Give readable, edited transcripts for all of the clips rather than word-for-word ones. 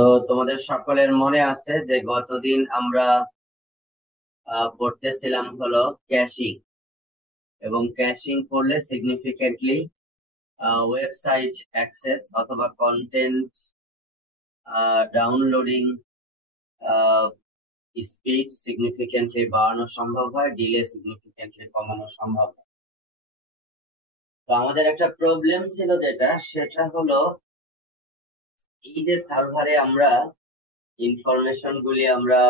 তো তোমাদের সকলের মনে আছে যে গতদিন আমরা পড়তেছিলাম হলো ক্যাশিং। এবং ক্যাশিং করলে সিগনিফিকেন্টলি ওয়েবসাইট অ্যাক্সেস অথবা কন্টেন্ট ডাউনলোডিং স্পিড সিগনিফিকেন্টলি বাড়ানো সম্ভব হয়, ডিলে সিগনিফিকেন্টলি কমানো সম্ভব হয়। তো আমাদের একটা প্রবলেম ছিল সেটা হলো এই যে সার্ভারে আমরা ইনফরমেশন গুলি আমরা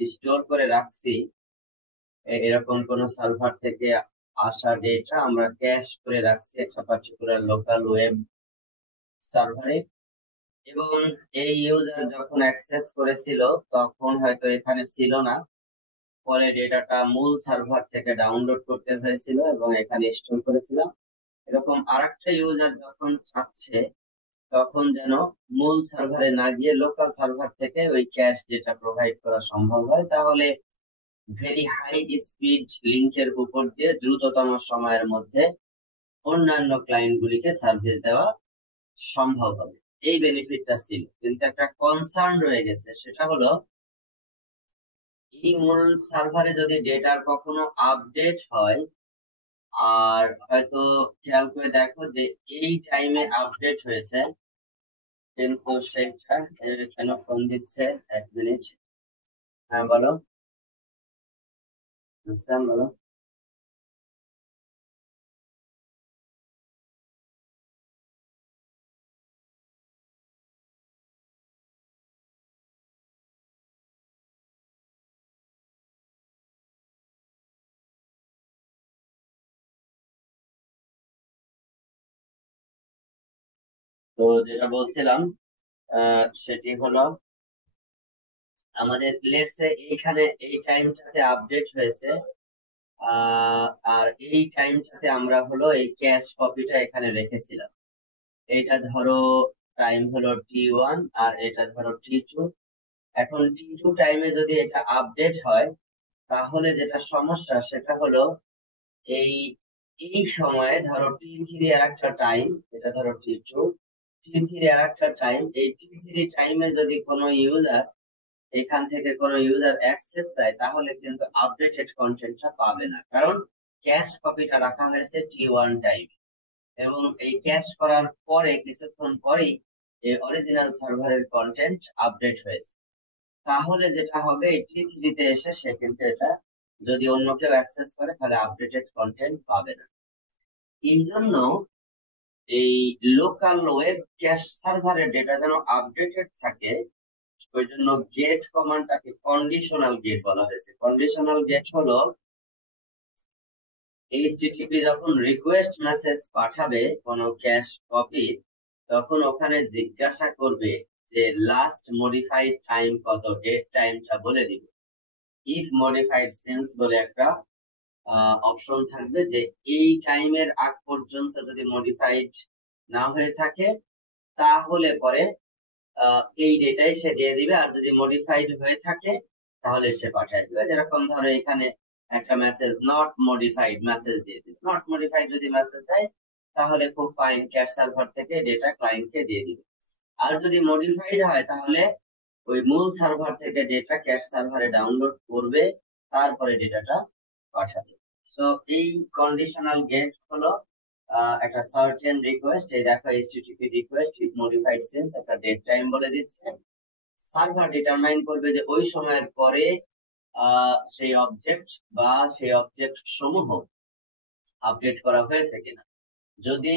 স্টোর করে রাখছি, এরকম কোন সার্ভার থেকে আসা ডেটা আমরা ক্যাশ করে রাখছি একটা পার্টিকুলার লোকাল ওয়েব সার্ভারে। এবং এই ইউজার যখন অ্যাক্সেস করেছিল তখন হয়তো এখানে ছিল না, পরে ডেটাটা মূল সার্ভার থেকে ডাউনলোড করতে হয়েছিল এবং এখানে স্টোর করেছিলাম। এরকম আরেকটা ইউজার যখন চাচ্ছে তখন যেন মূল সার্ভারে না গিয়ে লোকাল সার্ভার থেকে ওই ক্যাশ ডেটা প্রোভাইড করা সম্ভব হয়, তাহলে ভেরি হাই স্পিড লিংকের উপর দিয়ে দ্রুততম সময়ের মধ্যে অন্যান্য ক্লায়েন্ট গুলিকে সার্ভিস দেওয়া সম্ভব হবে। এই বেনিফিটটা ছিল, কিন্তু একটা কনসার্ন রয়ে গেছে, সেটা হলো এই মূল সার্ভারে যদি ডেটার কখনো আপডেট হয়, আর হয়তো খেয়াল করে দেখো যে এই টাইমে আপডেট হয়েছে, কিন্তু সেটা কেন ফোন দিচ্ছে? 1 মিনিট। হ্যাঁ বলো, বুঝলাম, বলো। তো যেটা বলছিলাম সেটি হলো আমাদের লেটসে এইখানে এই টাইমটাতে আপডেট হয়েছে, আহ, আর এই টাইমটাতে আমরা হলো এই ক্যাশ কপিটা এখানে রেখেছিলাম। এটা ধরো টাইম হলো T1 আর এটা ধরো T2। এখন T2 টাইমে যদি এটা আপডেট হয়, তাহলে যেটা সমস্যা সেটা হলো এই এই সময়ে ধরো T3 আর একটা টাইম, এটা ধরো T2, T3 আর একটা টাইম, এই T3 টাইমে যদি কোনো ইউজার এখান থেকে কোনো ইউজার অ্যাক্সেস চায়, তাহলে কিন্তু আপডেটেড কন্টেন্টটা পাবে না, কারণ ক্যাশ কপিটা রাখা হয়েছে T1 টাইম। এবং এই ক্যাশ করার পরে কিছুক্ষণ পরেই এই অরিজিনাল সার্ভারের কন্টেন্ট আপডেট হয়েছে। তাহলে যেটা হবে এই T3 তে এসে সে কিন্তু এটা যদি অন্য কেউ অ্যাক্সেস করে তাহলে আপডেটেড কন্টেন্ট পাবে না। এই জন্য এই লোকাল ওয়েব ক্যাশ সার্ভারের ডেটা যেন আপডেটেড থাকে, ওই জন্য গেট কমান্ডটাকে কন্ডিশনাল গেট বলা হয়েছে। কন্ডিশনাল গেট হলো এইচটিটিপি যখন রিকোয়েস্ট মেসেজ পাঠাবে কোনো ক্যাশ কপি, তখন ওখানে জিজ্ঞাসা করবে যে লাস্ট মডিফাইড টাইম কত, ডেট টাইমটা বলে দিবে। ইফ মডিফাইড সিন্স বলে একটা অপশন থাকবে, যে এই টাইমের আগ পর্যন্ত যদি মডিফাইড না হয়ে থাকে তাহলে পরে এই ডেটাই সে দিয়ে দিবে, আর যদি মডিফাইড হয়ে থাকে তাহলে সে পাঠিয়ে দিবে। যেরকম ধরো এখানে একটা মেসেজ নট মডিফাইড মেসেজ দিয়ে দিবে, নট মডিফাইড যদি মেসেজ দেয় তাহলে খুব ফাইন, ক্যাশ সার্ভার থেকে ডেটা ক্লায়েন্টকে দিয়ে দিবে। আর যদি মডিফাইড হয় তাহলে ওই মূল সার্ভার থেকে ডেটা ক্যাশ সার্ভারে ডাউনলোড করবে, তারপরে ডেটাটা পাঠাবে। সো এই কন্ডিশনাল গেট হলো একটা সার্টেন রিকোয়েস্ট। এই দেখো HTTP request with modified since একটা ডেট টাইম বলে দিচ্ছে। সার্ভার ডিটারমাইন করবে যে ওই সময়ের পরে সেই অবজেক্ট বা সেই অবজেক্ট সমূহ আপডেট করা হয়েছে কিনা। যদি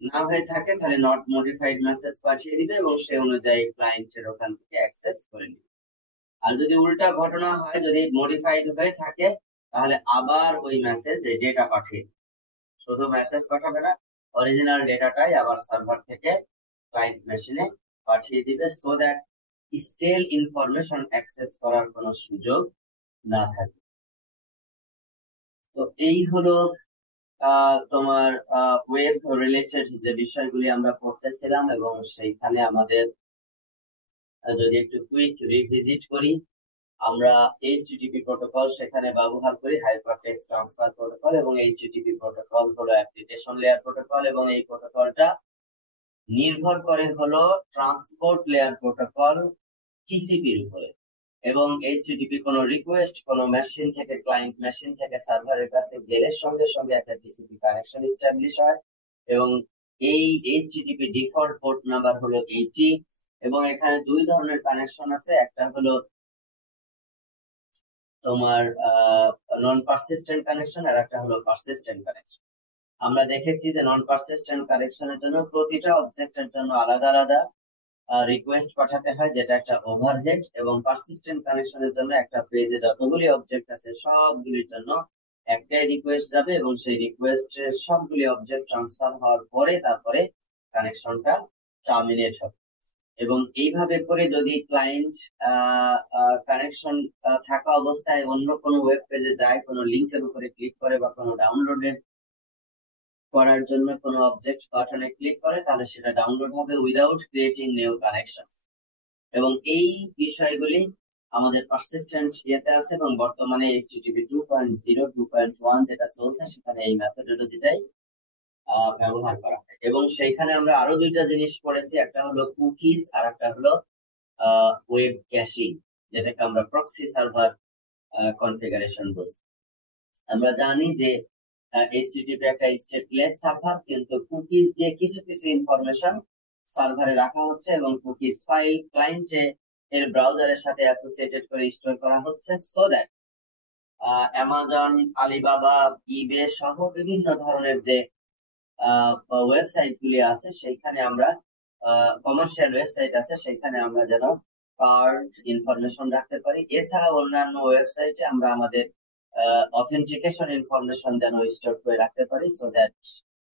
না হয়ে থাকে তাহলে নট মডিফাইড মেসেজ পাঠিয়ে দিবে এবং সে অনুযায়ী ক্লায়েন্টের ওখান থেকে অ্যাক্সেস করে নিবে। আর যদি উল্টা ঘটনা হয়, যদি মডিফাইড হয়ে থাকে, তাহলে আবার ওই মেসেজ ডেটা পাঠিয়ে দিবে। শুধু মেসেজ পাঠাবে না, অরিজিনাল ডেটাটাই আবার সার্ভার থেকে ক্লায়েন্ট মেশিনে পাঠিয়ে দিবে, সো দ্যাট স্টেল ইনফরমেশন অ্যাক্সেস করার কোনো সুযোগ না থাকে। তো এই হলো তোমার ওয়েব রিলেটেড যে বিষয়গুলি আমরা পড়তেছিলাম। এবং সেইখানে আমাদের যদি একটু কুইক রিভিজিট করি, আমরা এইচটিটিপি প্রোটোকল সেখানে ব্যবহার করি, হাইপারটেক্সট ট্রান্সফার প্রোটোকল। এবং এইচটিটিপি প্রোটোকল হলো অ্যাপ্লিকেশন লেয়ার প্রোটোকল, এবং এই প্রোটোকলটা নির্ভর করে হলো ট্রান্সপোর্ট লেয়ার প্রোটোকল টিসিপির উপরে। এবং এইচটিটিপি কোনো রিকোয়েস্ট কোনো মেশিন থেকে ক্লায়েন্ট মেশিন থেকে সার্ভারের কাছে গেলে সঙ্গে সঙ্গে একটা টিসিপি কানেকশন এস্টাবলিশ হয়। এবং এই এইচটিটিপি ডিফল্ট পোর্ট নাম্বার হলো 80। এবং এখানে দুই ধরনের কানেকশন আছে, একটা হলো তোমার নন পারসিস্টেন্ট কানেকশন আর একটা হলো পারসিস্টেন্ট কানেকশন। আমরা দেখেছি যে নন পারসিস্টেন্ট কানেকশনের জন্য প্রতিটা অবজেক্টের জন্য আলাদা আলাদা রিকোয়েস্ট পাঠাতে হয়, যেটা একটা ওভারহেড। এবং পারসিস্টেন্ট কানেকশনের জন্য একটা পেজে যতগুলি অবজেক্ট আছে সবগুলির জন্য একটাই রিকোয়েস্ট যাবে এবং সেই রিকোয়েস্টের সবগুলি অবজেক্ট ট্রান্সফার হওয়ার পরে তারপরে কানেকশনটা টার্মিনেট হবে। এবং এইভাবে করে যদি ক্লায়েন্ট কানেকশন থাকা অবস্থায় অন্য কোনো ওয়েব পেজে যায়, কোনো লিঙ্কের উপরে ক্লিক করে বা কোনো ডাউনলোডের করার জন্য কোনো অবজেক্ট বাটনে ক্লিক করে, তাহলে সেটা ডাউনলোড হবে উইদাউট ক্রিয়েটিং নিউ কানেকশন। এবং এই বিষয়গুলি আমাদের পারসিস্টেন্ট ইয়েতে আছে এবং বর্তমানে HTTP 2.0 2.1 যেটা চলছে সেখানে এই মেথডোলজিটাই ব্যবহার করা হয়। এবং সেইখানে আমরা আরো দুইটা জিনিস পড়েছি, একটা হলো কুকিজ আর একটা হলো ওয়েব ক্যাশিং, যেটাকে আমরা প্রক্সি সার্ভার কনফিগারেশন বলছি। আমরা জানি যে HTTP একটা স্টেটলেস সার্ভার, কিন্তু কুকিজ দিয়ে কিছু কিছু ইনফরমেশন সার্ভারে রাখা হচ্ছে এবং কুকিজ ফাইল ক্লায়েন্টে এর ব্রাউজারের সাথে অ্যাসোসিয়েটেড করে স্টোর করা হচ্ছে, সো দ্যাট অ্যামাজন, আলিবাবা, ইবে সহ বিভিন্ন ধরনের যে ওয়েবসাইট গুলি আছে সেইখানে আমরা কমার্শিয়াল ওয়েবসাইট আছে সেখানে আমরা যেন কার্ড ইনফরমেশন রাখতে পারি। এছাড়া অন্যান্য ওয়েবসাইটে আমরা আমাদের অথেন্টিকেশন ইনফরমেশন যেন স্টোর করে রাখতে পারি, so that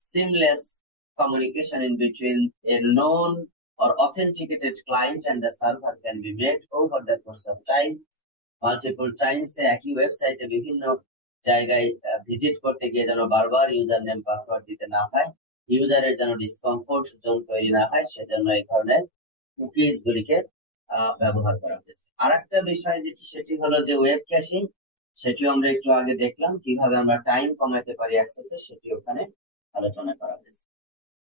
seamless communication in between a known or authenticated client and the server can be made over the course of time. Multiple Times একই ওয়েবসাইটে বিভিন্ন জায়গায় ভিজিট করতে গিয়ে যেন বারবার ইউজার নেম পাসওয়ার্ড দিতে না হয়, ইউজারের যেন ডিসকমফোর্ট জোন তৈরি না হয়, সেজন্য এই ধরনের কুকিজ গুলিকে ব্যবহার করা হয়েছে। আর একটা বিষয় যেটি সেটি হলো যে ওয়েব ক্যাশিং, সেটিও আমরা একটু আগে দেখলাম কিভাবে আমরা টাইম কমাতে পারি অ্যাক্সেসে, সেটি ওখানে আলোচনা করা হয়েছে।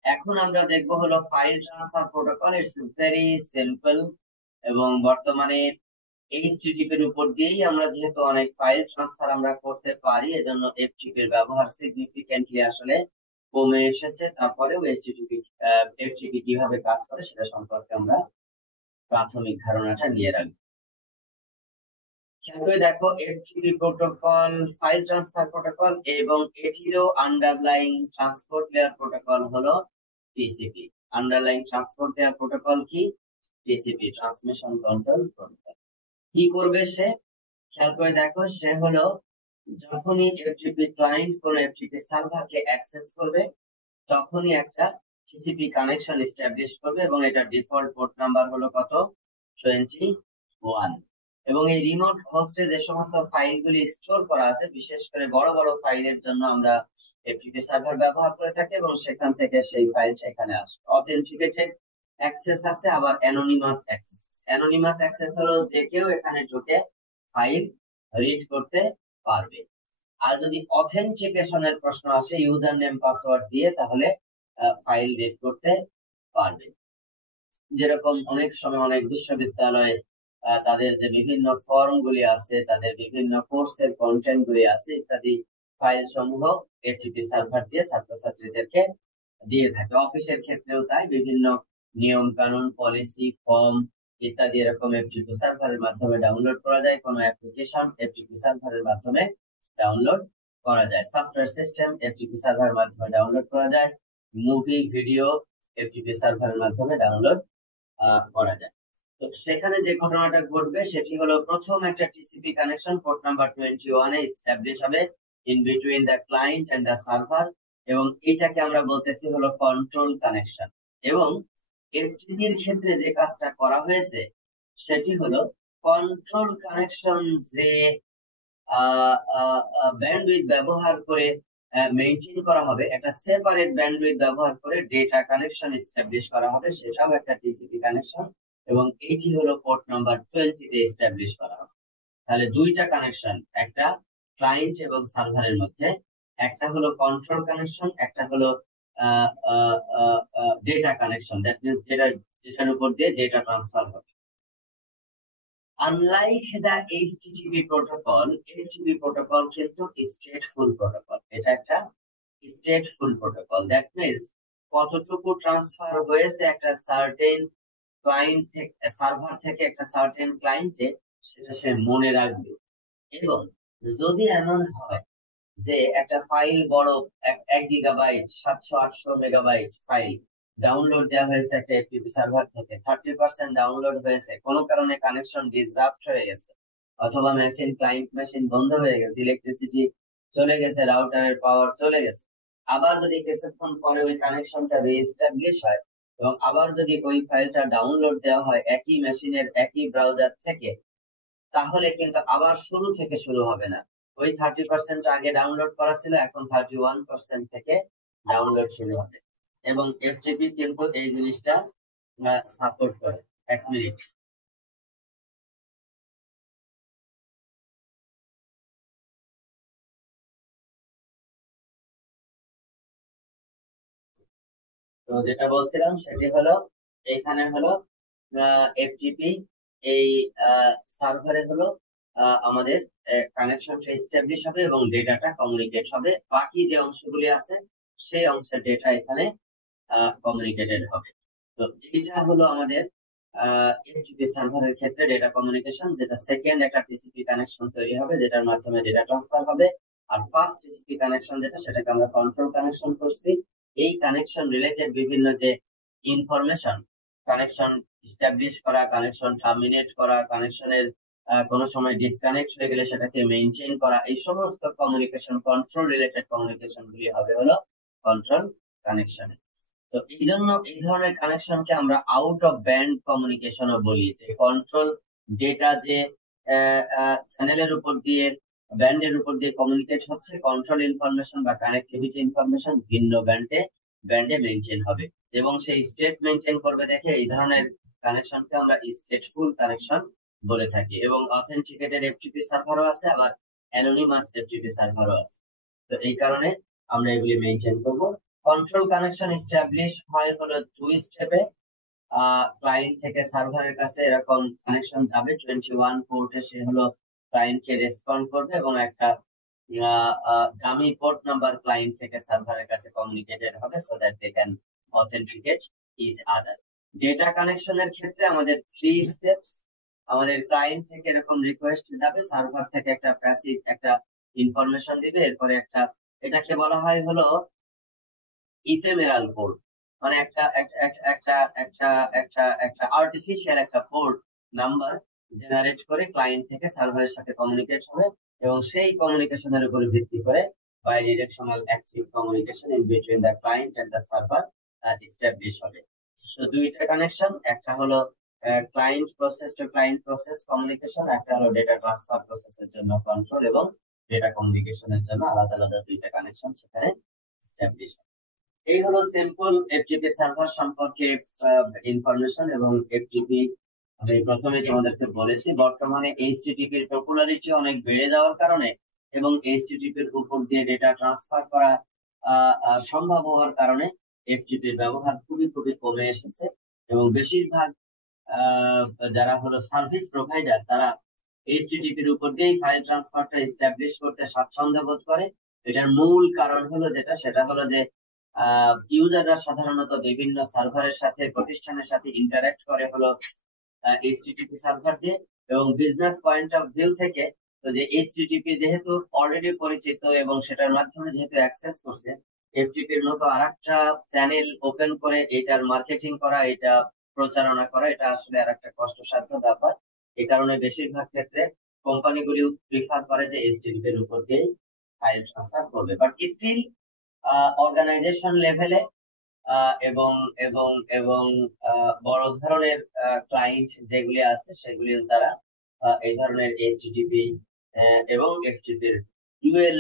এখন আমরা দেখবো হলো file transfer protocol. It's very simple এবং বর্তমানে এইচটিটিপি এর উপর দিয়েই আমরা যেহেতু অনেক ফাইল ট্রান্সফার আমরা করতে পারি, এজন্য এফটিপি এর ব্যবহার সিগনিফিকেন্টলি আসলে কমে এসেছে। তারপরেও এফটিপি কিভাবে কাজ করে সেটা সম্পর্কে আমরা প্রাথমিক ধারণাটা নিয়ে রাখবো। দেখো FTP protocol file transfer protocol এবং এটিরও আন্ডারলাইং ট্রান্সপোর্ট লেয়ার প্রোটোকল হলো TCP. Underlying transport layer protocol কি? TCP, transmission control protocol. কি করবে সে? খেয়াল করে দেখো, সে হলো যখনই এফটিপি ক্লায়েন্ট কোন এফটিপি সার্ভারকে অ্যাক্সেস করবে তখনই একটা টিসিপি কানেকশন এস্টাবলিশ করবে এবং এটা ডিফল্ট পোর্ট নাম্বার হলো কত? 21। এবং এই রিমোট হোস্টে যে সমস্ত ফাইলগুলি স্টোর করা আছে, বিশেষ করে বড় বড় ফাইলের জন্য আমরা এফটিপি সার্ভার ব্যবহার করে থাকি এবং সেখান থেকে সেই ফাইলটা এখানে আসে। অথেন্টিকেটেড অ্যাক্সেস আছে, আবার অ্যানোনিমাস অ্যাক্সেস। অ্যানোনিমাস অ্যাক্সেস হলো যে কেউ এখানে ঢুকে ফাইল রিড করতে পারবে। আর যদি অথেন্টিকেশনের প্রশ্ন আসে ইউজার নেম পাসওয়ার্ড দিয়ে, তাহলে ফাইল রিড করতে পারবে। যেরকম অনেক সময় অনেক বিশ্ববিদ্যালয়ে তাদের যে বিভিন্ন ফর্ম গুলি আছে, তাদের বিভিন্ন কোর্সের কন্টেন্ট গুলি আছে ইত্যাদি ফাইল সমূহ এফটিপি সার্ভার দিয়ে ছাত্রছাত্রীদেরকে দিয়ে থাকে। অফিসের ক্ষেত্রেও তাই, বিভিন্ন নিয়ম কানুন, পলিসি, ফর্ম ইত্যাদি এরকম এফটিপি সার্ভারের মাধ্যমে ডাউনলোড করা যায়। কোনো অ্যাপ্লিকেশন এফটিপি সার্ভারের মাধ্যমে ডাউনলোড করা যায়। সফটওয়্যার সিস্টেম এফটিপি সার্ভারের মাধ্যমে ডাউনলোড করা যায়। মুভি, ভিডিও এফটিপি সার্ভারের মাধ্যমে ডাউনলোড করা যায়। তো সেখানে যে ঘটনাটা ঘটবে সেটি হলো প্রথম একটা টিসিপি কানেকশন পোর্ট নাম্বার 21 এ এস্টাবলিশ হবে in between the client and the server, এবং এটাকে আমরা বলতেছি হলো কন্ট্রোল কানেকশন। এবং এফটিপি এর ক্ষেত্রে যে কাজটা করা হয়েছে সেটি হলো কন্ট্রোল কানেকশন যে ব্যান্ডউইথ ব্যবহার করে মেইনটেইন করা হবে, একটা সেপারেট ব্যান্ডউইথ ব্যবহার করে ডেটা কানেকশন এস্টাবলিশ করা হবে, সেটাও একটা টিসিপি কানেকশন এবং এটি হলো পোর্ট নাম্বার 20 তে এস্টাবলিশ করা হবে। তাহলে দুইটা কানেকশন, একটা ক্লায়েন্ট এবং সার্ভারের মধ্যে, একটা হলো কন্ট্রোল কানেকশন, একটা হলো ডেটা কানেকশন, দ্যাট মিনস যেটার উপর দিয়ে ডেটা ট্রান্সফার হবে। Unlike the HTTP protocol, HTTP protocol কিন্তু stateful protocol। এটা একটা stateful protocol, that means কতটুকু ট্রান্সফার হয়েছে একটা সার্টেন ক্লায়েন্ট থেকে, সার্ভার থেকে একটা সার্টেন ক্লায়েন্টে, সেটা সে মনে রাখবে। এবং যদি এমন হয় যে একটা ফাইল বড় 1 GB 700-800 MB ফাইল ডাউনলোড দেওয়া হয়েছে একটা এফটিপি সার্ভার থেকে, 30% ডাউনলোড হয়েছে, কোনো কারণে কানেকশন ডিসরাপ্ট হয়ে গেছে, অথবা মেশিন ক্লায়েন্ট মেশিন বন্ধ হয়ে গেছে, ইলেকট্রিসিটি চলে গেছে, রাউটারের পাওয়ার চলে গেছে, আবার যদি কিছুক্ষণ পরে ওই কানেকশনটা রিএস্টাবলিশ হয় এবং আবার যদি ওই ফাইলটা ডাউনলোড দেওয়া হয় একই মেশিনের একই ব্রাউজার থেকে, তাহলে কিন্তু আবার শুরু থেকে শুরু হবে না। ওই 30% আগে ডাউনলোড করা ছিল, এখন 31% থেকে ডাউনলোড শুরু হবে। এবং এফটিপি কিন্তু এই জিনিসটা সাপোর্ট করে। 1 মিনিট। তো যেটা বলছিলাম সেটি হলো, এখানে হলো এফটিপি এই সার্ভারে হলো আমাদের কানেকশনটা এস্টাবলিশ হবে এবং ডেটাটা কমিউনিকেট হবে। বাকি যে অংশগুলি আছে সেই অংশের ডেটা এখানে কমিউনিকেটেড হবে। তো এটা হলো আমাদের এফটিপি সার্ভারের ক্ষেত্রে ডেটা কমিউনিকেশন, যেটা সেকেন্ড একটা টিসিপি কানেকশন তৈরি হবে যেটার মাধ্যমে ডেটা ট্রান্সফার হবে। আর ফার্স্ট টিসিপি কানেকশন যেটা, সেটাকে আমরা কন্ট্রোল কানেকশন করছি। এই কানেকশন রিলেটেড বিভিন্ন যে ইনফরমেশন, কানেকশন এস্টাবলিশ করা, কানেকশন টার্মিনেট করা, কানেকশনের কোনো সময় ডিসকানেক্ট হয়ে গেলে সেটাকে মেনটেন করা, এই সমস্ত কমিউনিকেশন, কন্ট্রোল রিলেটেড কমিউনিকেশন গুলি হবে হলো কন্ট্রোল কানেকশন। তো এই জন্য এই ধরনের কানেকশনকে আমরা আউট অফ ব্যান্ড কমিউনিকেশনও বলি, যে কন্ট্রোল ডেটা যে চ্যানেলের উপর দিয়ে, ব্যান্ডের উপর দিয়ে কমিউনিকেট হচ্ছে, কন্ট্রোল ইনফরমেশন বা কানেক্টিভিটি ইনফরমেশন ভিন্ন ব্যান্ডে মেনটেন হবে এবং সেই স্টেট মেনটেন করবে। দেখে এই ধরনের কানেকশনকে আমরা স্টেটফুল কানেকশন বলে থাকি। এবং অথেন্টিকেটেড এফটিপি সার্ভারও আছে, আবার অ্যানোনিমাস এফটিপি সার্ভারও আছে। তো এই কারণে আমরা এগুলি মেনটেন করব। কন্ট্রোল কানেকশন এস্টাবলিশ হয় হলো 2 স্টেপে। ক্লায়েন্ট থেকে সার্ভারের কাছে এরকম কানেকশন যাবে 21 পোর্টে, সে হলো ক্লায়েন্টকে রেসপন্ড করবে এবং একটা ডামি পোর্ট নাম্বার ক্লায়েন্ট থেকে সার্ভারের কাছে কমিউনিকেটেড হবে, so that they can authenticate each other. Data কানেকশনের ক্ষেত্রে আমাদের 3 স্টেপস। আমাদের ক্লায়েন্ট থেকে এরকম রিকোয়েস্ট যাবে, সার্ভার থেকে একটা প্যাসিভ একটা ইনফরমেশন দিবে, এরপরে একটা, এটাকে বলা হয় হলো ইফেমেরাল পোর্ট, মানে একটা একটা একটা একটা একটা একটা একটা আর্টিফিশিয়াল একটা পোর্ট নাম্বার জেনারেট করে ক্লায়েন্ট থেকে সার্ভারের সাথে কমিউনিকেট হবে এবং সেই কমিউনিকেশনের উপর ভিত্তি করে bidirectional active communication in between the client and the server establish হবে। তো দুইটা কানেকশন, একটা হলো client process to client process communication, একটা হলো ডেটা ট্রান্সফার প্রসেসের জন্য কন্ট্রোল এবং ডেটা কমিউনিকেশনের জন্য আলাদা আলাদা দুইটা কানেকশন সেখানে এস্টাবলিশ হবে। এই হলো সিম্পল এফটিপি সার্ভার সম্পর্কে ইনফরমেশন। এবং এফটিপি আমি প্রথমে তোমাদেরকে বলেছি, বর্তমানে এইচটিটিপি এর পপুলারিটি অনেক বেড়ে যাওয়ার কারণে এবং এইচটিটিপি এর উপর দিয়ে ডেটা ট্রান্সফার করা সম্ভব হওয়ার কারণে এফটিপি এর ব্যবহার খুবই খুবই কমে এসেছে। এবং বেশিরভাগ যারা হলো সার্ভিস প্রোভাইডার, তারা এইচটিটিপি এর উপর দিয়ে ফাইল ট্রান্সফারটা এস্টাবলিশ করতে স্বাচ্ছন্দ্য বোধ করে। এটার মূল কারণ হলো যেটা, সেটা হলো যে ইউজাররা সাধারণত বিভিন্ন সার্ভারের সাথে, প্রতিষ্ঠানের সাথে ইন্টারঅ্যাক্ট করে হলো এইচটিটিপি সার্ভার দিয়ে। এবং বিজনেস পয়েন্ট অফ ভিউ থেকে, তো যে এইচটিটিপি যেহেতু অলরেডি পরিচিত এবং সেটার মাধ্যমে যেহেতু অ্যাক্সেস করছে, এফটিপির মতো আরেকটা চ্যানেল ওপেন করে এটার মার্কেটিং করা, এটা প্রচারণা করা, এটা আসলে আরেকটা কষ্টসাধ্য ব্যাপার। এই কারণে বেশিরভাগ ক্ষেত্রে কোম্পানিগুলি প্রিফার করে যে এইচটিটিপি এর উপর দিয়ে ফাইল ট্রান্সফার করবে। বাট স্টিল অর্গানাইজেশন লেভেলে এবং এবং এবং বড় ধরনের ক্লায়েন্ট যেগুলি আছে সেগুলির দ্বারা এই ধরনের এইচটিটিপি এবং এফটিপি এর ডুয়েল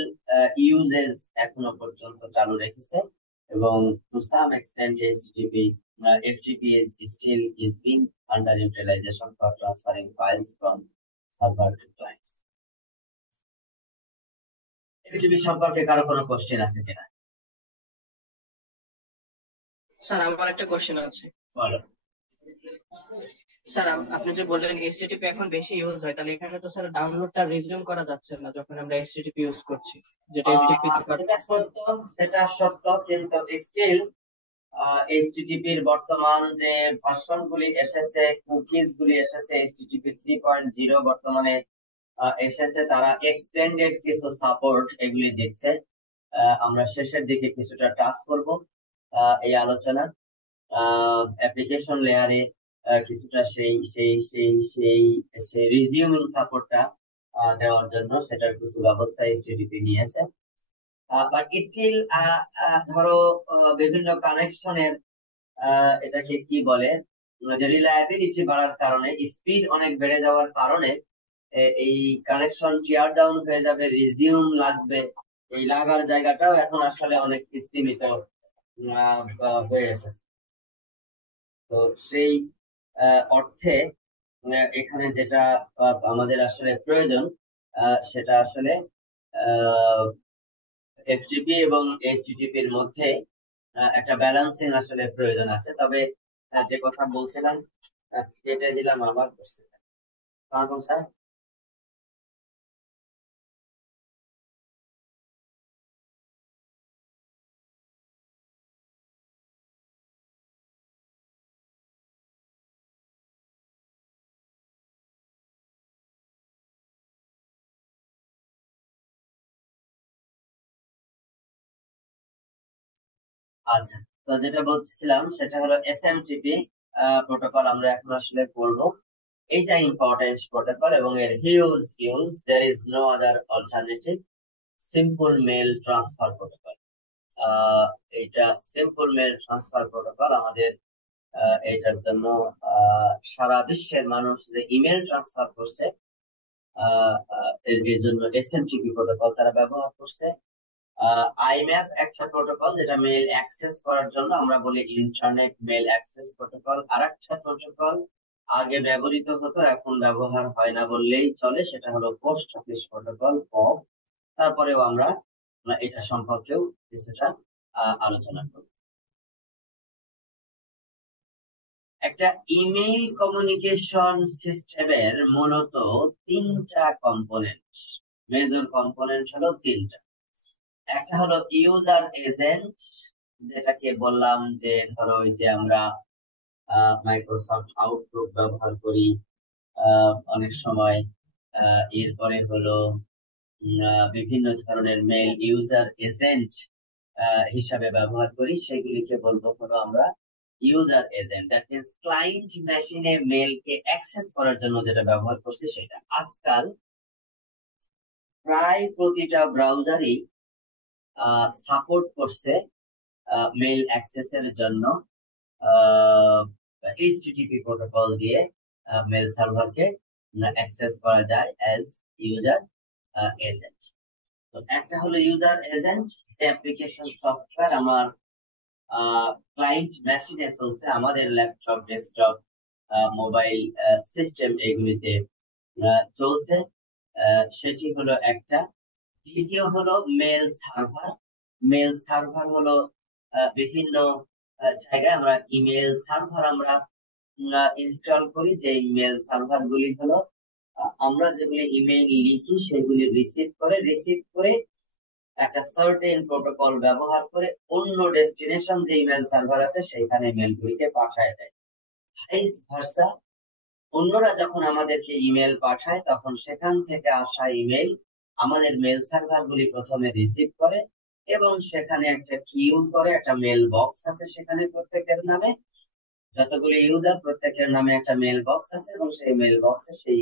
ইউজেস এখনো পর্যন্ত চালু রেখেছে। এবং to some extent HTTP FTP is still is being under utilization for transferring files from server to clients. FTP সম্পর্কে কারো কোনো কোশ্চেন আছে কিনা? স্যার আমার একটা কোশ্চেন আছে। বলো। স্যার আপনি যে বললেন এইচটিটিপি এখন বেশি ইউজ হয়, তাহলে এখানে তো স্যার ডাউনলোডটা রিজিউম করা যাচ্ছে না যখন আমরা এইচটিটিপি ইউজ করছি, যেটা এফটিপি তে সেটা সত্য, সেটা সত্য, কিন্তু স্টিল এইচটিটিপির বর্তমান যে ভার্সন গুলি এসেছে, কুকিজ গুলি এসেছে, এইচটিটিপি 3.0 বর্তমানে এসেছে, তারা এক্সটেন্ডেড কিছু সাপোর্ট এগুলি দিচ্ছে। আমরা শেষের দিকে কিছুটা টাচ করব এই আলোচনা। অ্যাপ্লিকেশন লেয়ারে কিছুটা সেই সেই রিজিউমিং সাপোর্টটা দেওয়ার জন্য সেটার কিছু ব্যবস্থা এইচটিটিপি নিয়েছে। বাট স্টিল ধরো বিভিন্ন কানেকশনের এটাকে কি বলে, যে রিলায়েবিলিটি বাড়ার কারণে, স্পিড অনেক বেড়ে যাওয়ার কারণে এই কানেকশন টিয়ার ডাউন হয়ে যাবে, রিজিউম লাগবে। এই লাগার জায়গাটাও এখন আসলে অনেক স্তীমিত হয়ে এসেছে। তো সেই অর্থে এখানে যেটা আমাদের আসলে প্রয়োজন, সেটা আসলে এফটিপি এবং এইচটিটিপি এর মধ্যে একটা ব্যালেন্সিং আসলে প্রয়োজন আছে। তবে যে কথা বলছিলাম কেটে দিলাম আবার বুঝতে পারলাম স্যার। আচ্ছা, তো যেটা বলছিলাম সেটা হলো এসএমটিপি প্রোটোকল আমরা এখন আসলে পড়বো। এইটা ইম্পর্টেন্ট প্রোটোকল এবং এর huge use, there is no other alternative. Simple mail transfer protocol, এইটা সিম্পল মেল ট্রান্সফার প্রোটোকল আমাদের এইটার জন্য সারা বিশ্বের মানুষ যে ইমেল ট্রান্সফার করছে, এর জন্য এসএমটিপি প্রোটোকল তারা ব্যবহার করছে। আইম্যাপ একটা প্রোটোকল যেটা মেল অ্যাক্সেস করার জন্য, আমরা বলি ইন্টারনেট মেল অ্যাক্সেস প্রোটোকল। আর একটা প্রোটোকল আগে ব্যবহৃত হতো, এখন ব্যবহার হয় না বললেই চলে, সেটা হলো পোস্ট অফিস প্রোটোকল, পপ। তারপরেও আমরা এটা সম্পর্কেও কিছুটা আলোচনা করব। একটা ইমেইল কমিউনিকেশন সিস্টেমের মূলত তিনটা কম্পোনেন্ট, মেজর কম্পোনেন্ট হলো তিনটা। একটা হলো ইউজার এজেন্ট, যেটাকে বললাম যে ধরো ওই যে আমরা মাইক্রোসফট আউটলুক ব্যবহার করি অনেক সময়। এরপরে হলো বিভিন্ন ধরনের মেল ইউজার এজেন্ট হিসাবে ব্যবহার করি, সেগুলিকে বলবো হলো আমরা user agent. That means client মেশিনে মেলকে অ্যাক্সেস করার জন্য যেটা ব্যবহার করছি সেটা। আজকাল প্রায় প্রতিটা ব্রাউজারই সাপোর্ট করছে মেল অ্যাক্সেসের জন্য এইচটিটিপি প্রোটোকল দিয়ে মেল সার্ভারকে অ্যাক্সেস করা যায় অ্যাজ ইউজার এজেন্ট। তো একটা হলো ইউজার এজেন্ট, যে অ্যাপ্লিকেশন সফটওয়্যার আমার ক্লায়েন্ট মেশিনে চলছে, আমাদের ল্যাপটপ, ডেস্কটপ, মোবাইল সিস্টেম এগুলিতে চলছে, সেটি হলো একটা। দ্বিতীয় হলো মেল সার্ভার। মেল সার্ভার হলো বিভিন্ন জায়গায় আমরা ইমেল সার্ভার আমরা ইনস্টল করি, যে ইমেল সার্ভার গুলি হলো আমরা যেগুলি ইমেইল লিখি সেগুলি রিসিভ করে একটা সার্টেন প্রোটোকল ব্যবহার করে অন্য ডেস্টিনেশন যে ইমেল সার্ভার আছে সেখানে মেলগুলিকে পাঠায় দেয়। ভাইস ভার্সা, অন্যরা যখন আমাদেরকে ইমেল পাঠায় তখন সেখান থেকে আসা ইমেল আমাদের মেল সার্ভার গুলি প্রথমে রিসিভ করে এবং সেখানে একটা কিউ করে, একটা মেল বক্স আছে সেখানে প্রত্যেকের নামে, যতগুলি ইউজার প্রত্যেকের নামে একটা মেল বক্স আছে এবং সেই মেল বক্সে সেই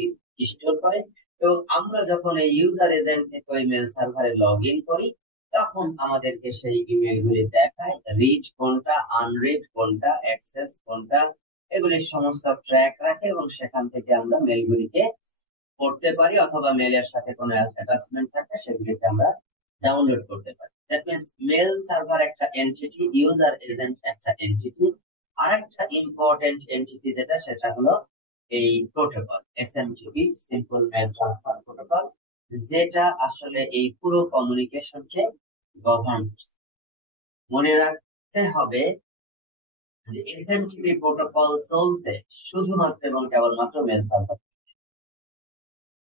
স্টোর করে। এবং আমরা যখন এই ইউজার এজেন্ট থেকে ওই মেল সার্ভারে লগ ইন করি তখন আমাদেরকে সেই ইমেল গুলি দেখায়, রিড কোনটা, আনরিড কোনটা, অ্যাক্সেস কোনটা, এগুলির সমস্ত ট্র্যাক রাখে এবং সেখান থেকে আমরা মেলগুলিকে পড়তে পারি, অথবা মেলের সাথে কোনো অ্যাটাচমেন্ট থাকে সেগুলিকে আমরা ডাউনলোড করতে পারি। দ্যাট মিনস মেল সার্ভার একটা এন্টিটি, ইউজার এজেন্ট একটা এন্টিটি। আরেকটা ইম্পর্টেন্ট এন্টিটি যেটা, সেটা হলো এই protocol SMTP, simple mail transfer protocol, যেটা আসলে এই পুরো কমিউনিকেশনকে গভর্ন করছে। মনে রাখতে হবে যে এসএমটিপি প্রোটোকল চলছে শুধুমাত্র এবং কেবলমাত্র মেল সার্ভার।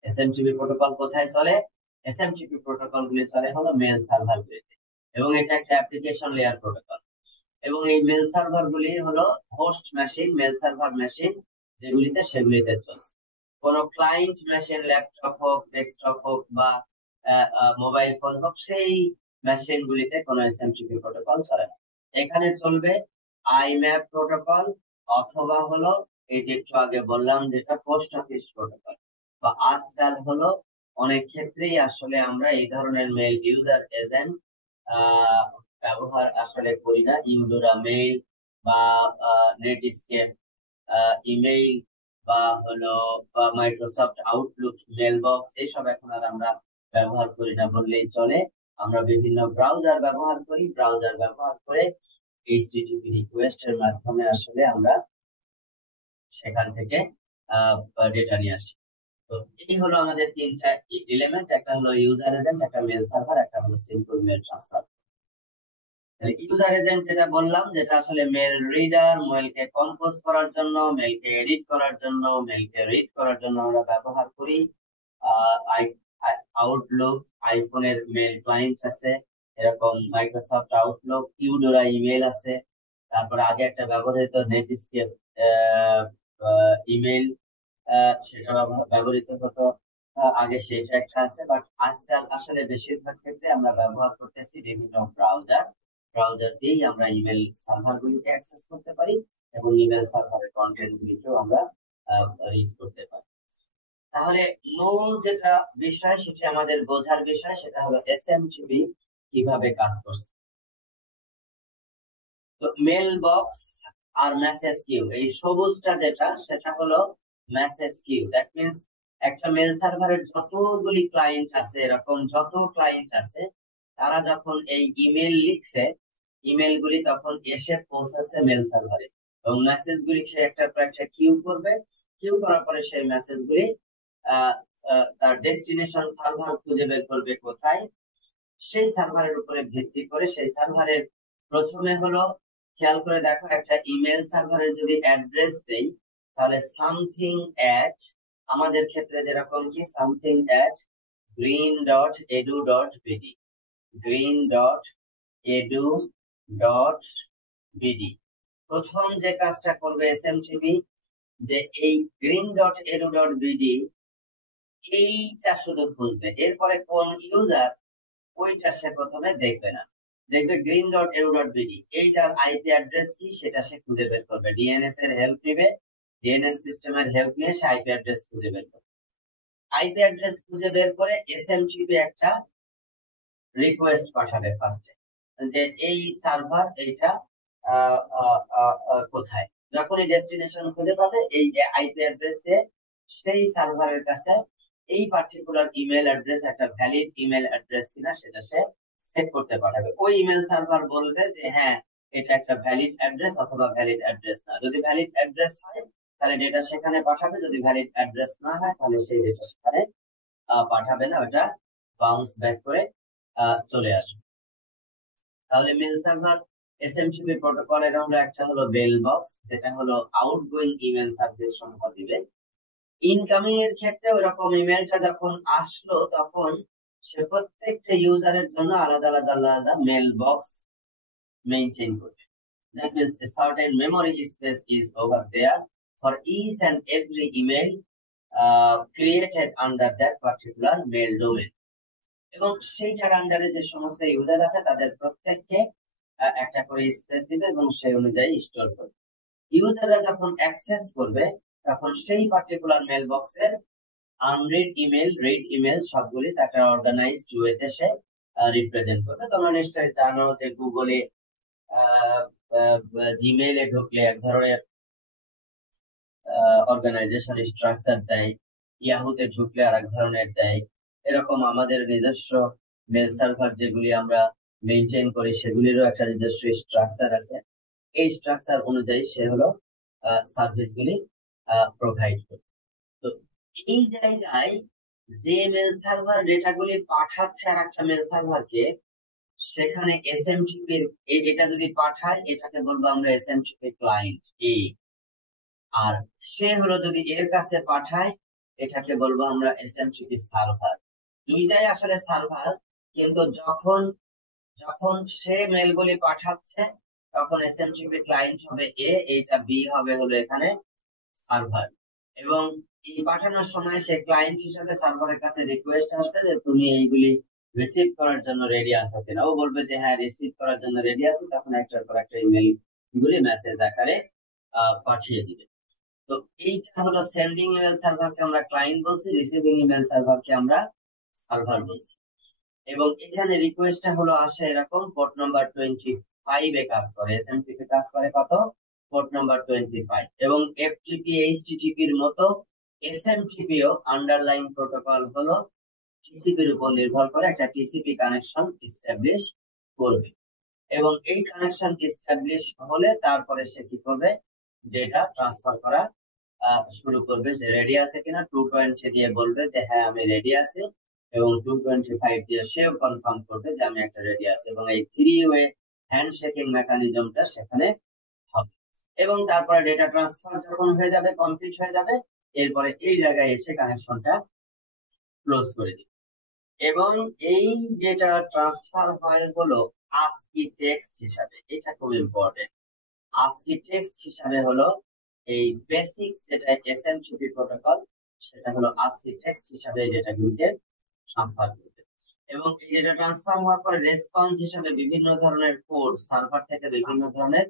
এসএমটিপি প্রোটোকল কোথায় চলে? এসএমটিপি প্রোটোকল গুলি চলে হলো মেল সার্ভার গুলিতে, এবং এটা একটা অ্যাপ্লিকেশন লেয়ার প্রোটোকল। এবং এই মেল সার্ভার গুলি হলো host machine, mail server machine সেগুলিতে চলছে। কোন ক্লায়েন্ট মেশিন, ল্যাপটপ হোক, ডেস্কটপ হোক বা মোবাইল ফোন হোক, সেই মেশিন গুলিতে কোনো এসএমটিপি প্রোটোকল চলে না। এখানে চলবে আইম্যাপ প্রোটোকল, অথবা হলো এই যে একটু আগে বললাম যেটা পোস্ট অফিস প্রোটোকল, বা আজকাল হলো অনেক ক্ষেত্রেই আসলে আমরা এই ধরনের মেল ইউজার এজেন্ট ব্যবহার আসলে করি না। ইউডোরা মেইল বা নেটস্কেপ ইমেইল বা হলো বা মাইক্রোসফট আউটলুক মেল বক্স, এইসব এখন আর আমরা ব্যবহার করি না বললেই চলে। আমরা বিভিন্ন ব্রাউজার ব্যবহার করি, ব্রাউজার ব্যবহার করে এইচটিটিপি রিকোয়েস্টের মাধ্যমে আসলে আমরা সেখান থেকে ডেটা নিয়ে আসি। তো এই হলো আমাদের তিনটা এলিমেন্ট, একটা হলো ইউজার এজেন্ট, একটা মেল সার্ভার, একটা হলো simple mail transfer. User agent যেটা বললাম, যেটা আসলে মেল রিডার, মেলকে কম্পোজ করার জন্য, মেলকে এডিট করার জন্য, মেলকে রিড করার জন্য আমরা ব্যবহার করি। আউটলুক, আইফোনের মেল ক্লায়েন্ট আছে, এরকম মাইক্রোসফট আউটলুক, ইউডোরা ইমেল আছে, তারপরে আগে একটা ব্যবহৃত নেটস্কেপ ইমেল, সেটা ব্যবহৃত হতো আগে, সেটা একটা আছে। বাট আজকাল আসলে বেশিরভাগ ক্ষেত্রে আমরা ব্যবহার করতেছি বিভিন্ন ব্রাউজার দিয়েই আমরা ইমেল সার্ভার গুলিকে অ্যাক্সেস করতে পারি, এবং ইমেল সার্ভারের কন্টেন্ট গুলিকেও আমরা রিড করতে পারি। তাহলে মূল যেটা বিষয়, সেটা আমাদের বোঝার বিষয়, সেটা হলো এসএমটিপি কিভাবে কাজ করছে। তো মেল বক্স আর মেসেজ কিউ, এই সবুজটা যেটা, সেটা হলো মেসেজ কিউ। দ্যাট মিনস একটা মেল সার্ভারের যতগুলি ক্লায়েন্ট আছে, এরকম যত ক্লায়েন্ট আছে, তারা যখন এই ইমেল লিখছে, ইমেল গুলি তখন এসে পৌঁছাচ্ছে মেল সার্ভারে, এবং মেসেজ গুলি সে একটা পর একটা কিউ করবে। কিউ করার পরে সেই মেসেজ গুলি তার ডেস্টিনেশন সার্ভার খুঁজে বের করবে কোথায়। সেই সার্ভারের উপরে ভিত্তি করে সেই সার্ভারের প্রথমে হলো, খেয়াল করে দেখো, একটা ইমেল সার্ভারের যদি অ্যাড্রেস দেই, তাহলে সামথিং অ্যাট, আমাদের ক্ষেত্রে যেরকম কি সামথিং অ্যাট green.edu.bd, green.edu.bd। প্রথম যে কাজটা করবে এসএমটিপি, যে এই green.edu.bd এইটা শুধু খুঁজবে, এরপরে কোন ইউজার, ওইটা সে প্রথমে দেখবে না। দেখবে green.edu.bd, এইটার আইপি অ্যাড্রেস কি সেটা সে খুঁজে বের করবে, ডিএনএস এর হেল্প নিবে, ডিএনএস সিস্টেমের হেল্প নিয়ে সে আইপি অ্যাড্রেস খুঁজে বের করবে। আইপি অ্যাড্রেস খুঁজে বের করে এসএমটিপি একটা রিকোয়েস্ট পাঠাবে ফার্স্টে, যে এই সার্ভার এইটা কোথায়। যখন এই ডেস্টিনেশন খুঁজে পাবে, এই যে আইপি অ্যাড্রেস দিয়ে সেই সার্ভারের কাছে এই পার্টিকুলার ইমেল অ্যাড্রেস একটা ভ্যালিড ইমেল অ্যাড্রেস কিনা সেটা সে সেট করতে পাঠাবে। ওই ইমেল সার্ভার বলবে যে হ্যাঁ, এটা একটা ভ্যালিড অ্যাড্রেস অথবা ভ্যালিড অ্যাড্রেস না। যদি ভ্যালিড অ্যাড্রেস হয় তাহলে ডেটা সেখানে পাঠাবে, যদি ভ্যালিড অ্যাড্রেস না হয় তাহলে সেই ডেটা সেখানে পাঠাবে না, ওটা বাউন্স ব্যাক করে চলে আসবে। তাহলে মেল সার্ভার এসএমটিপি প্রোটোকলের আমরা একটা হলো বেল বক্স, যেটা হলো আউটগোয়িং ইমেল সার্ভিস সমূহ দিবে। ইনকামিং এর ক্ষেত্রে ওরকম ইমেলটা যখন আসলো, তখন সে প্রত্যেকটা ইউজারের জন্য আলাদা আলাদা আলাদা মেল বক্স মেইনটেইন করবে। That means a certain memory space is over there for each and every email created under that particular mail domain. এবং সেইটার আন্ডারে যে সমস্ত ইউজার আছে তাদের প্রত্যেককে একটা করে স্পেস দিবে এবং সেই অনুযায়ী স্টোর করবে। ইউজাররা যখন অ্যাক্সেস করবে, তখন সেই পার্টিকুলার মেল বক্সের আনরিড ইমেল, রিড ইমেল সবগুলি একটা অর্গানাইজড ওয়েতে সে রিপ্রেজেন্ট করবে। তোমরা নিশ্চয়ই জানো যে গুগলে, জিমেইলে ঢুকলে এক ধরনের অর্গানাইজেশন স্ট্রাকচার দেয়, ইয়াহুতে ঢুকলে আর এক ধরনের দেয়। এরকম আমাদের নিজস্ব মেল সার্ভার যেগুলি আমরা মেনটেন করি, সেগুলিরও একটা নিজস্ব স্ট্রাকচার আছে। এই স্ট্রাকচার অনুযায়ী সে হলো সার্ভিস গুলি প্রোভাইড করে। তো এই জায়গায় যে মেল সার্ভার ডেটাগুলি পাঠাচ্ছে আর একটা মেল সার্ভারকে, সেখানে এসএমটিপি এটা যদি পাঠায় এটাকে বলবো আমরা এসএমটিপি ক্লায়েন্ট এ, আর সে হলো যদি এর কাছে পাঠায় এটাকে বলবো আমরা এসএমটিপি সার্ভার। দুইটাই আসলে সার্ভার, কিন্তু যখন যখন সে মেলগুলি পাঠাচ্ছে তখন এসএমটিপি ক্লায়েন্ট হবে এ, এইটা বি হবে হলো এখানে সার্ভার। এবং এই পাঠানোর সময় সে ক্লায়েন্ট হিসেবে সার্ভারের কাছে রিকোয়েস্ট আসবে যে তুমি এইগুলি রিসিভ করার জন্য রেডি আছো কিনা। ও বলবে যে হ্যাঁ রিসিভ করার জন্য রেডি আছি, তখন একটার পর একটা ইমেল গুলি মেসেজ আকারে পাঠিয়ে দিবে। তো এইটা হলো সেন্ডিং ইমেল সার্ভারকে আমরা ক্লায়েন্ট বলছি, রিসিভিং ইমেল সার্ভারকে আমরা সার্ভার বলছি। এবং এখানে রিকোয়েস্টটা হলো আসে এরকম পোর্ট নাম্বার 25 এ কাজ করে, এসএমটিপি কাজ করে কত, পোর্ট নাম্বার 25। এবং এফটিপি এইচটিটিপি এর মতো এসএমটিপিও আন্ডারলাইন প্রোটোকল হলো টিসিপি এর উপর নির্ভর করে একটা টিসিপি কানেকশন এস্টাবলিশ করবে। এবং এই কানেকশন এস্টাবলিশ হলে তারপরে সে কি করবে, ডেটা ট্রান্সফার করা শুরু করবে। যে রেডি আছে কিনা 220 দিয়ে বলবে যে হ্যাঁ আমি রেডি আছি, এবং 225 দিয়ে সেও কনফার্ম করবে যে আমি একটা রেডি আছি, এবং এই 3 ওয়ে হ্যান্ডশেকিং মেকানিজমটা সেখানে হবে। এবং তারপরে ডেটা ট্রান্সফার যখন হয়ে যাবে, কমপ্লিট হয়ে যাবে, এরপরে এই জায়গায় এসে কানেকশনটা ক্লোজ করে দিবে। এবং এই ডেটা ট্রান্সফার হয় হলো ASCII টেক্সট হিসাবে, এটা খুব ইম্পর্টেন্ট। ASCII টেক্সট হিসাবে হলো এই বেসিক যেটা এসএমটিপি প্রোটোকল, সেটা হলো ASCII টেক্সট হিসাবে এই ডেটাগুলিকে ট্রান্সফার করবে। এবং এই ডেটা ট্রান্সফার হওয়ার পরে রেসপন্স হিসাবে বিভিন্ন ধরনের কোড, সার্ভার থেকে বিভিন্ন ধরনের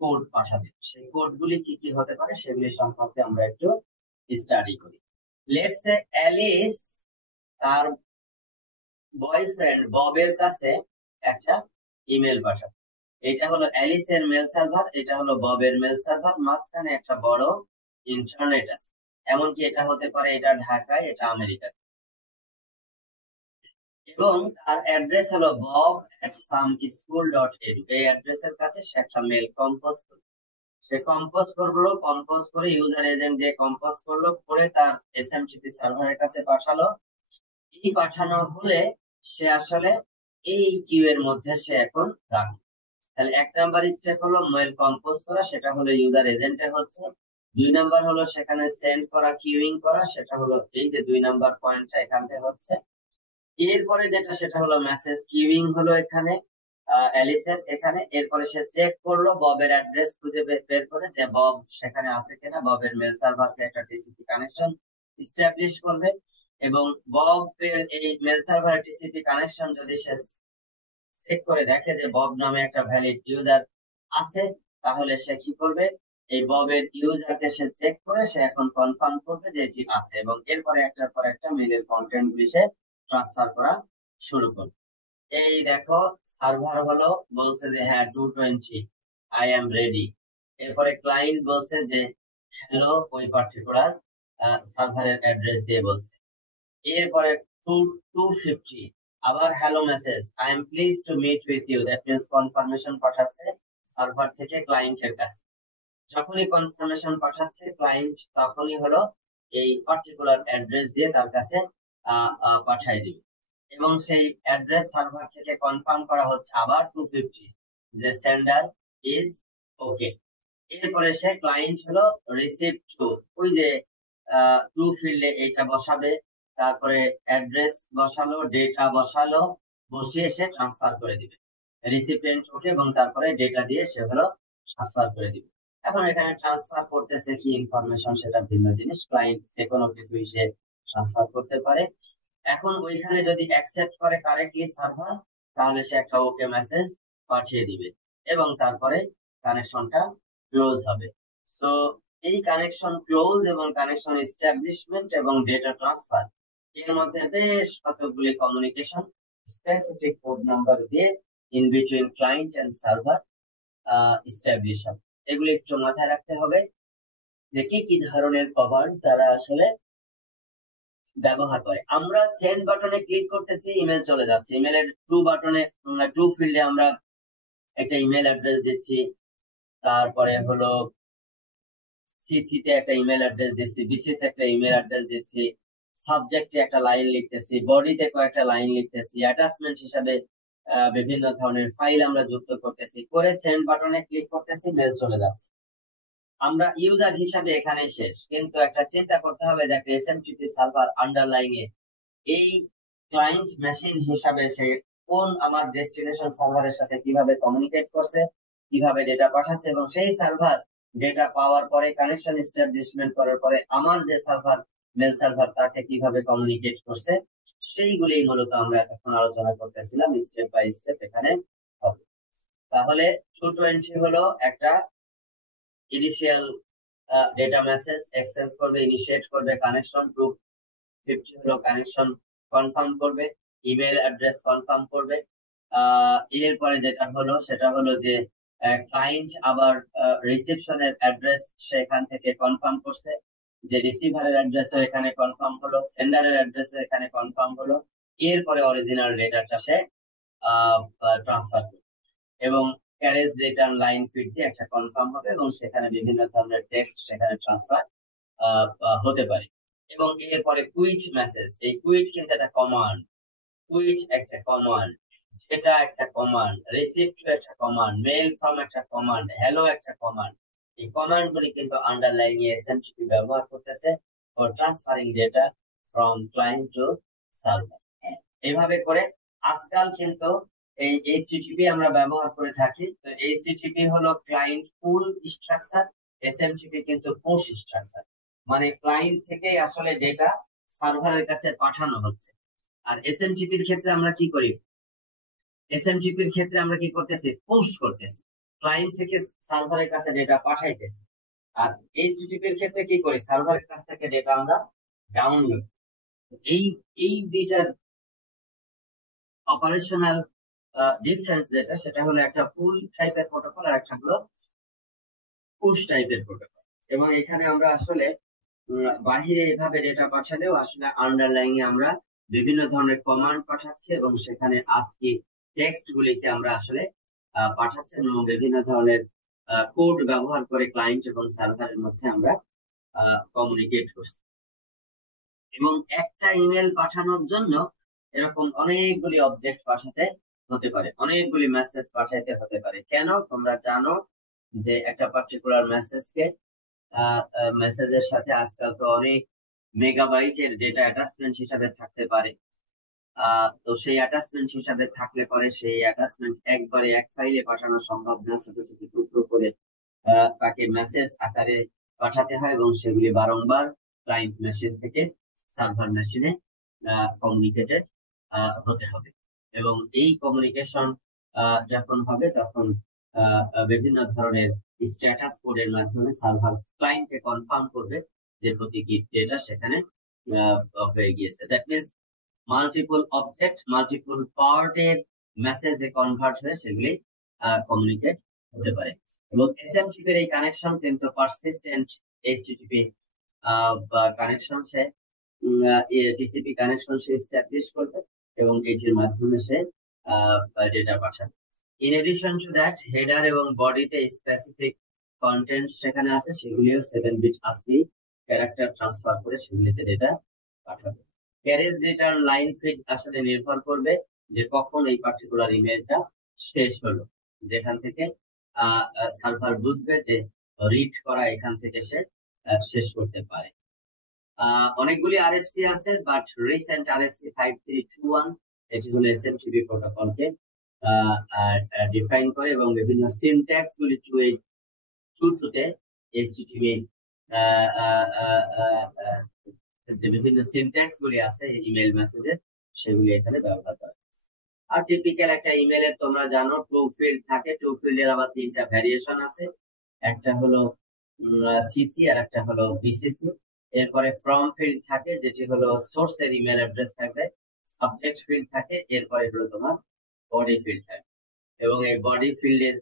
কোড পাঠাবে। সেই কোডগুলি কি কি হতে পারে সেগুলি সম্পর্কে আমরা একটু স্টাডি করি। লেটস সে অ্যালিস তার বয়ফ্রেন্ড ববের কাছে একটা ইমেল পাঠাবে। এটা হলো অ্যালিসের মেল সার্ভার, এটা হলো ববের মেল সার্ভার, মাঝখানে একটা বড় ইন্টারনেট আছে। এমনকি এটা হতে পারে এটা ঢাকায়, এটা আমেরিকায়। এবং তার অ্যাড্রেস হলো bob@someschool.edu। এই অ্যাড্রেসের কাছে সে একটা মেল কম্পোজ করবে। সে কম্পোজ করে ইউজার এজেন্ট দিয়ে কম্পোজ করলো, করে তার এসএমটিপি সার্ভারের কাছে পাঠালো। এই পাঠানো হলে সে আসলে এই কিউ এর মধ্যে সে এখন রাখবে। তাহলে 1 নাম্বার স্টেপ হলো মেল কম্পোজ করা, সেটা হলো ইউজার এজেন্টে হচ্ছে। 2 নাম্বার হলো সেখানে সেন্ড করা, কিউইং করা, সেটা হলো এই যে 2 নাম্বার পয়েন্টটা এখান থেকে হচ্ছে। এরপরে যেটা সেটা হলো মেসেজ কিউইং হলো এখানে অ্যালিসের এখানে। এরপরে সে চেক করলো ববের অ্যাড্রেস খুঁজে বের করে যে বব সেখানে আছে কিনা, ববের মেল সার্ভারকে একটা টিসিপি কানেকশন এস্টাবলিশ করবে। এবং ববের এই মেল সার্ভারের টিসিপি কানেকশন যদি সে চেক করে দেখে যে বব নামে একটা ভ্যালিড ইউজার আছে, তাহলে সে কি করবে, এই ববের ইউজারকে সে চেক করে সে এখন কনফার্ম করবে যে এটি আছে, এবং এরপরে একটার পর একটা মেলের কন্টেন্ট গুলি সে ট্রান্সফার করা শুরু করবে। এই দেখো সার্ভার হলো বলছে যে হ্যাঁ 220 আই এম রেডি। এরপরে ক্লায়েন্ট বলছে যে হ্যালো, ওই পার্টিকুলার সার্ভারের অ্যাড্রেস দিয়ে বলছে। এরপরে 250 আবার hello message, I am please to meet with you. That means confirmation পাঠাচ্ছে সার্ভার থেকে ক্লায়েন্টের কাছে। যখনই কনফার্মেশন পাঠাচ্ছে ক্লায়েন্ট, তখনই হলো এই পার্টিকুলার অ্যাড্রেস দিয়ে তার কাছে পাঠিয়ে দিবে। এবং সেই অ্যাড্রেস সার্ভার থেকে কনফার্ম করা হচ্ছে আবার 250 যে সেন্ডার ইজ ওকে। এরপরে সে ক্লায়েন্ট হলো রিসিভ টু, ওই যে টু ফিল্ডে এইটা বসাবে, তারপরে অ্যাড্রেস বসালো, ডেটা বসালো, বসিয়ে সে ট্রান্সফার করে দিবে রিসিপিয়েন্ট ওকে, এবং তারপরে ডেটা দিয়ে সে হলো ট্রান্সফার করে দিবে। এখন এখানে ট্রান্সফার করতেছে কি ইনফরমেশন সেটা ভিন্ন জিনিস, ক্লায়েন্ট যে কোনো কিছুই সে ট্রান্সফার করতে পারে। এখন ওইখানে যদি অ্যাকসেপ্ট করে কারেক্টলি সার্ভার, তাহলে সে একটা ওকে মেসেজ পাঠিয়ে দিবে, এবং তারপরে কানেকশনটা ক্লোজ হবে। সো এই কানেকশন ক্লোজ এবং কানেকশন এস্টাবলিশমেন্ট এবং ডেটা ট্রান্সফার এর মধ্যে বেশ কতগুলি কমিউনিকেশন স্পেসিফিক কোড নাম্বার দিয়ে in between client and server establish হবে। এগুলি একটু মাথায় রাখতে হবে যে কি কি ধরনের কমান্ড তারা আসলে ব্যবহার করে। আমরা সেন্ড বাটনে ক্লিক করতেছি, ইমেল চলে যাচ্ছে। ইমেলের টু ফিল্ডে আমরা একটা ইমেল অ্যাড্রেস দিচ্ছি, তারপরে হলো সিসি তে একটা ইমেল অ্যাড্রেস দিচ্ছি, বিসিএস একটা ইমেল অ্যাড্রেস দিচ্ছি, সাবজেক্টে একটা লাইন লিখতেছি, বডিতে কয়েকটা লাইন লিখতেছি, অ্যাটাচমেন্ট হিসাবে বিভিন্ন ধরনের ফাইল আমরা যুক্ত করতেছি, করে সেন্ড বাটনে ক্লিক করতেছি, মেল চলে যাচ্ছে। আমরা ইউজার হিসাবে এখানে শেষ, কিন্তু একটা চিন্তা করতে হবে যে একটা এসএমটিপি সার্ভার আন্ডারলাইং এ এই ক্লায়েন্ট মেশিন হিসাবে সে কোন আমার ডেস্টিনেশন সার্ভারের সাথে কিভাবে কমিউনিকেট করছে, কিভাবে ডেটা পাঠাচ্ছে, এবং সেই সার্ভার ডেটা পাওয়ার পরে কানেকশন এস্টাবলিশমেন্ট করার পরে আমার যে সার্ভার মেল সার্ভার তাকে কিভাবে কমিউনিকেট করছে, সেইগুলি মূলত আমরা এখন আলোচনা করতেছিলাম স্টেপ বাই স্টেপ এখানে হবে। তাহলে 220 হলো একটা ইনিশিয়াল ডেটা মেসেজ এক্সচেঞ্জ করবে, ইনিশিয়েট করবে কানেকশন। 250 হলো কানেকশন কনফার্ম করবে, ইমেল অ্যাড্রেস কনফার্ম করবে। এরপরে যেটা হলো সেটা হলো যে ক্লায়েন্ট আবার রিসিপশনের অ্যাড্রেস সেখান থেকে কনফার্ম করছে, যে রিসিভারের অ্যাড্রেস এখানে কনফার্ম হলো, সেন্ডারের অ্যাড্রেস এখানে কনফার্ম হলো। এরপরে অরিজিনাল ডেটাটা সে ট্রান্সফার করবে, এবং ক্যারেজ রিটার্ন লাইন ফিড দিয়ে একটা কনফার্ম হবে, এবং সেখানে বিভিন্ন ধরনের টেক্সট সেখানে ট্রান্সফার হতে পারে। এবং এরপরে কুইট মেসেজ, এই কুইট কিন্তু একটা কমান্ড, কুইট একটা কমান্ড, এটা একটা কমান্ড, রিসিভ টু একটা কমান্ড, মেল ফ্রম একটা কমান্ড, হ্যালো একটা কমান্ড। এই কমান্ড গুলি কিন্তু আন্ডারলাইন এসএমটিপি ব্যবহার করতেছে for transferring data from client to server. এইভাবে করে আজকাল কিন্তু এই এইচটিটিপি আমরা ব্যবহার করে থাকি। তো এইচটিটিপি হলো ক্লায়েন্ট পুল স্ট্রাকচার, এসএমটিপি কিন্তু পুশ স্ট্রাকচার, মানে ক্লায়েন্ট থেকে আসলে ডেটা সার্ভারের কাছে পাঠানো হচ্ছে। আর এসএমটিপির ক্ষেত্রে আমরা কি করি, এসএমটিপির ক্ষেত্রে আমরা কি করতেছি, পুশ করতেছি, ক্লায়েন্ট থেকে সার্ভারের কাছে ডেটা পাঠাইতেছি। আর এইচটিটিপির ক্ষেত্রে কি করি, সার্ভারের কাছ থেকে ডেটা আমরা ডাউনলোড। এই এই দুইটার অপারেশনাল ডিফারেন্স যেটা, সেটা হলো একটা পুল টাইপের প্রোটোকল আর একটা হলো পুশ টাইপের প্রোটোকল। এবং এখানে আমরা আসলে বাহিরে এভাবে ডেটা পাঠালেও আসলে আন্ডারলাইন এ আমরা বিভিন্ন ধরনের কমান্ড পাঠাচ্ছি, এবং সেখানে আজকে টেক্সট গুলিকে আমরা আসলে পাঠাচ্ছি, এবং বিভিন্ন ধরনের কোড ব্যবহার করে ক্লায়েন্ট এবং সার্ভারের মধ্যে আমরা কমিউনিকেট করছি। এবং একটা ইমেল পাঠানোর জন্য এরকম অনেকগুলি অবজেক্ট পাঠাতে হতে পারে, অনেকগুলি মেসেজ পাঠাইতে হতে পারে। কেন, তোমরা জানো যে একটা পার্টিকুলার মেসেজকে মেসেজের সাথে আজকাল তো অনেক মেগাবাইটের ডেটা অ্যাটাচমেন্ট হিসাবে থাকতে পারে। তো সেই অ্যাটাচমেন্ট হিসাবে থাকলে পরে সেই অ্যাটাচমেন্ট একবারে এক ফাইলে পাঠানো সম্ভব না, ছোট ছোট টুকরো করে তাকে মেসেজ আকারে পাঠাতে হয়, এবং সেগুলি বারংবার ক্লায়েন্ট মেশিন থেকে সার্ভার মেশিনে কমিউনিকেটেড হতে হবে। এবং এই কমিউনিকেশন যখন হবে তখন বিভিন্ন ধরনের স্ট্যাটাস কোডের মাধ্যমে সার্ভার ক্লায়েন্টকে কনফার্ম করবে যে প্রতিটি ডেটা সেখানে হয়ে গিয়েছে। That means multiple object multiple পার্টের মেসেজে কনভার্ট হয়ে সেগুলি কমিউনিকেট হতে পারে। এবং এসএমটিপি এর এই কানেকশন কিন্তু পারসিস্টেন্ট এইচটিটিপি কানেকশন সে টিসিপি কানেকশন সে এস্টাবলিশ করবে, এবং এটির মাধ্যমে সে ডেটা পাঠাবে। In addition to that, header এবং বডিতে স্পেসিফিক কন্টেন্ট সেখানে আছে, সেগুলিও 7 বিট ASCII ক্যারেক্টার ট্রান্সফার করে সেগুলিতে ডেটা পাঠাবে। ক্যারেজ রিটার্ন লাইন ফিড আসলে নির্ভর করবে যে কখন এই পার্টিকুলার ইমেলটা শেষ হলো, যেখান থেকে সার্ভার বুঝবে যে রিড করা এখান থেকে সে শেষ করতে পারে। অনেকগুলি আরএফসি আছে, বাট রিসেন্ট আরএফসি 5321 এটি হলো এসএমটিপি প্রোটোকলকে ডিফাইন করে, এবং বিভিন্ন সিনট্যাক্স গুলি টুতে এইচটিটিপি যে বিভিন্ন সিনট্যাক্স গুলি আছে ইমেল মেসেজে, সেগুলি এখানে ব্যবহার করা হয়েছে। আর টিপিক্যাল একটা ইমেলের তোমরা জানো টু ফিল্ড থাকে, টু ফিল্ডের আবার 3টা ভ্যারিয়েশন আছে, একটা হলো সিসি আর একটা হলো বিসিসি। এরপরে ফ্রম ফিল্ড থাকে, যেটি হলো সোর্সের ইমেল অ্যাড্রেস থাকবে, সাবজেক্ট ফিল্ড থাকে, এরপরে হলো তোমার বডি ফিল্ড থাকে। এবং এই বডি ফিল্ডের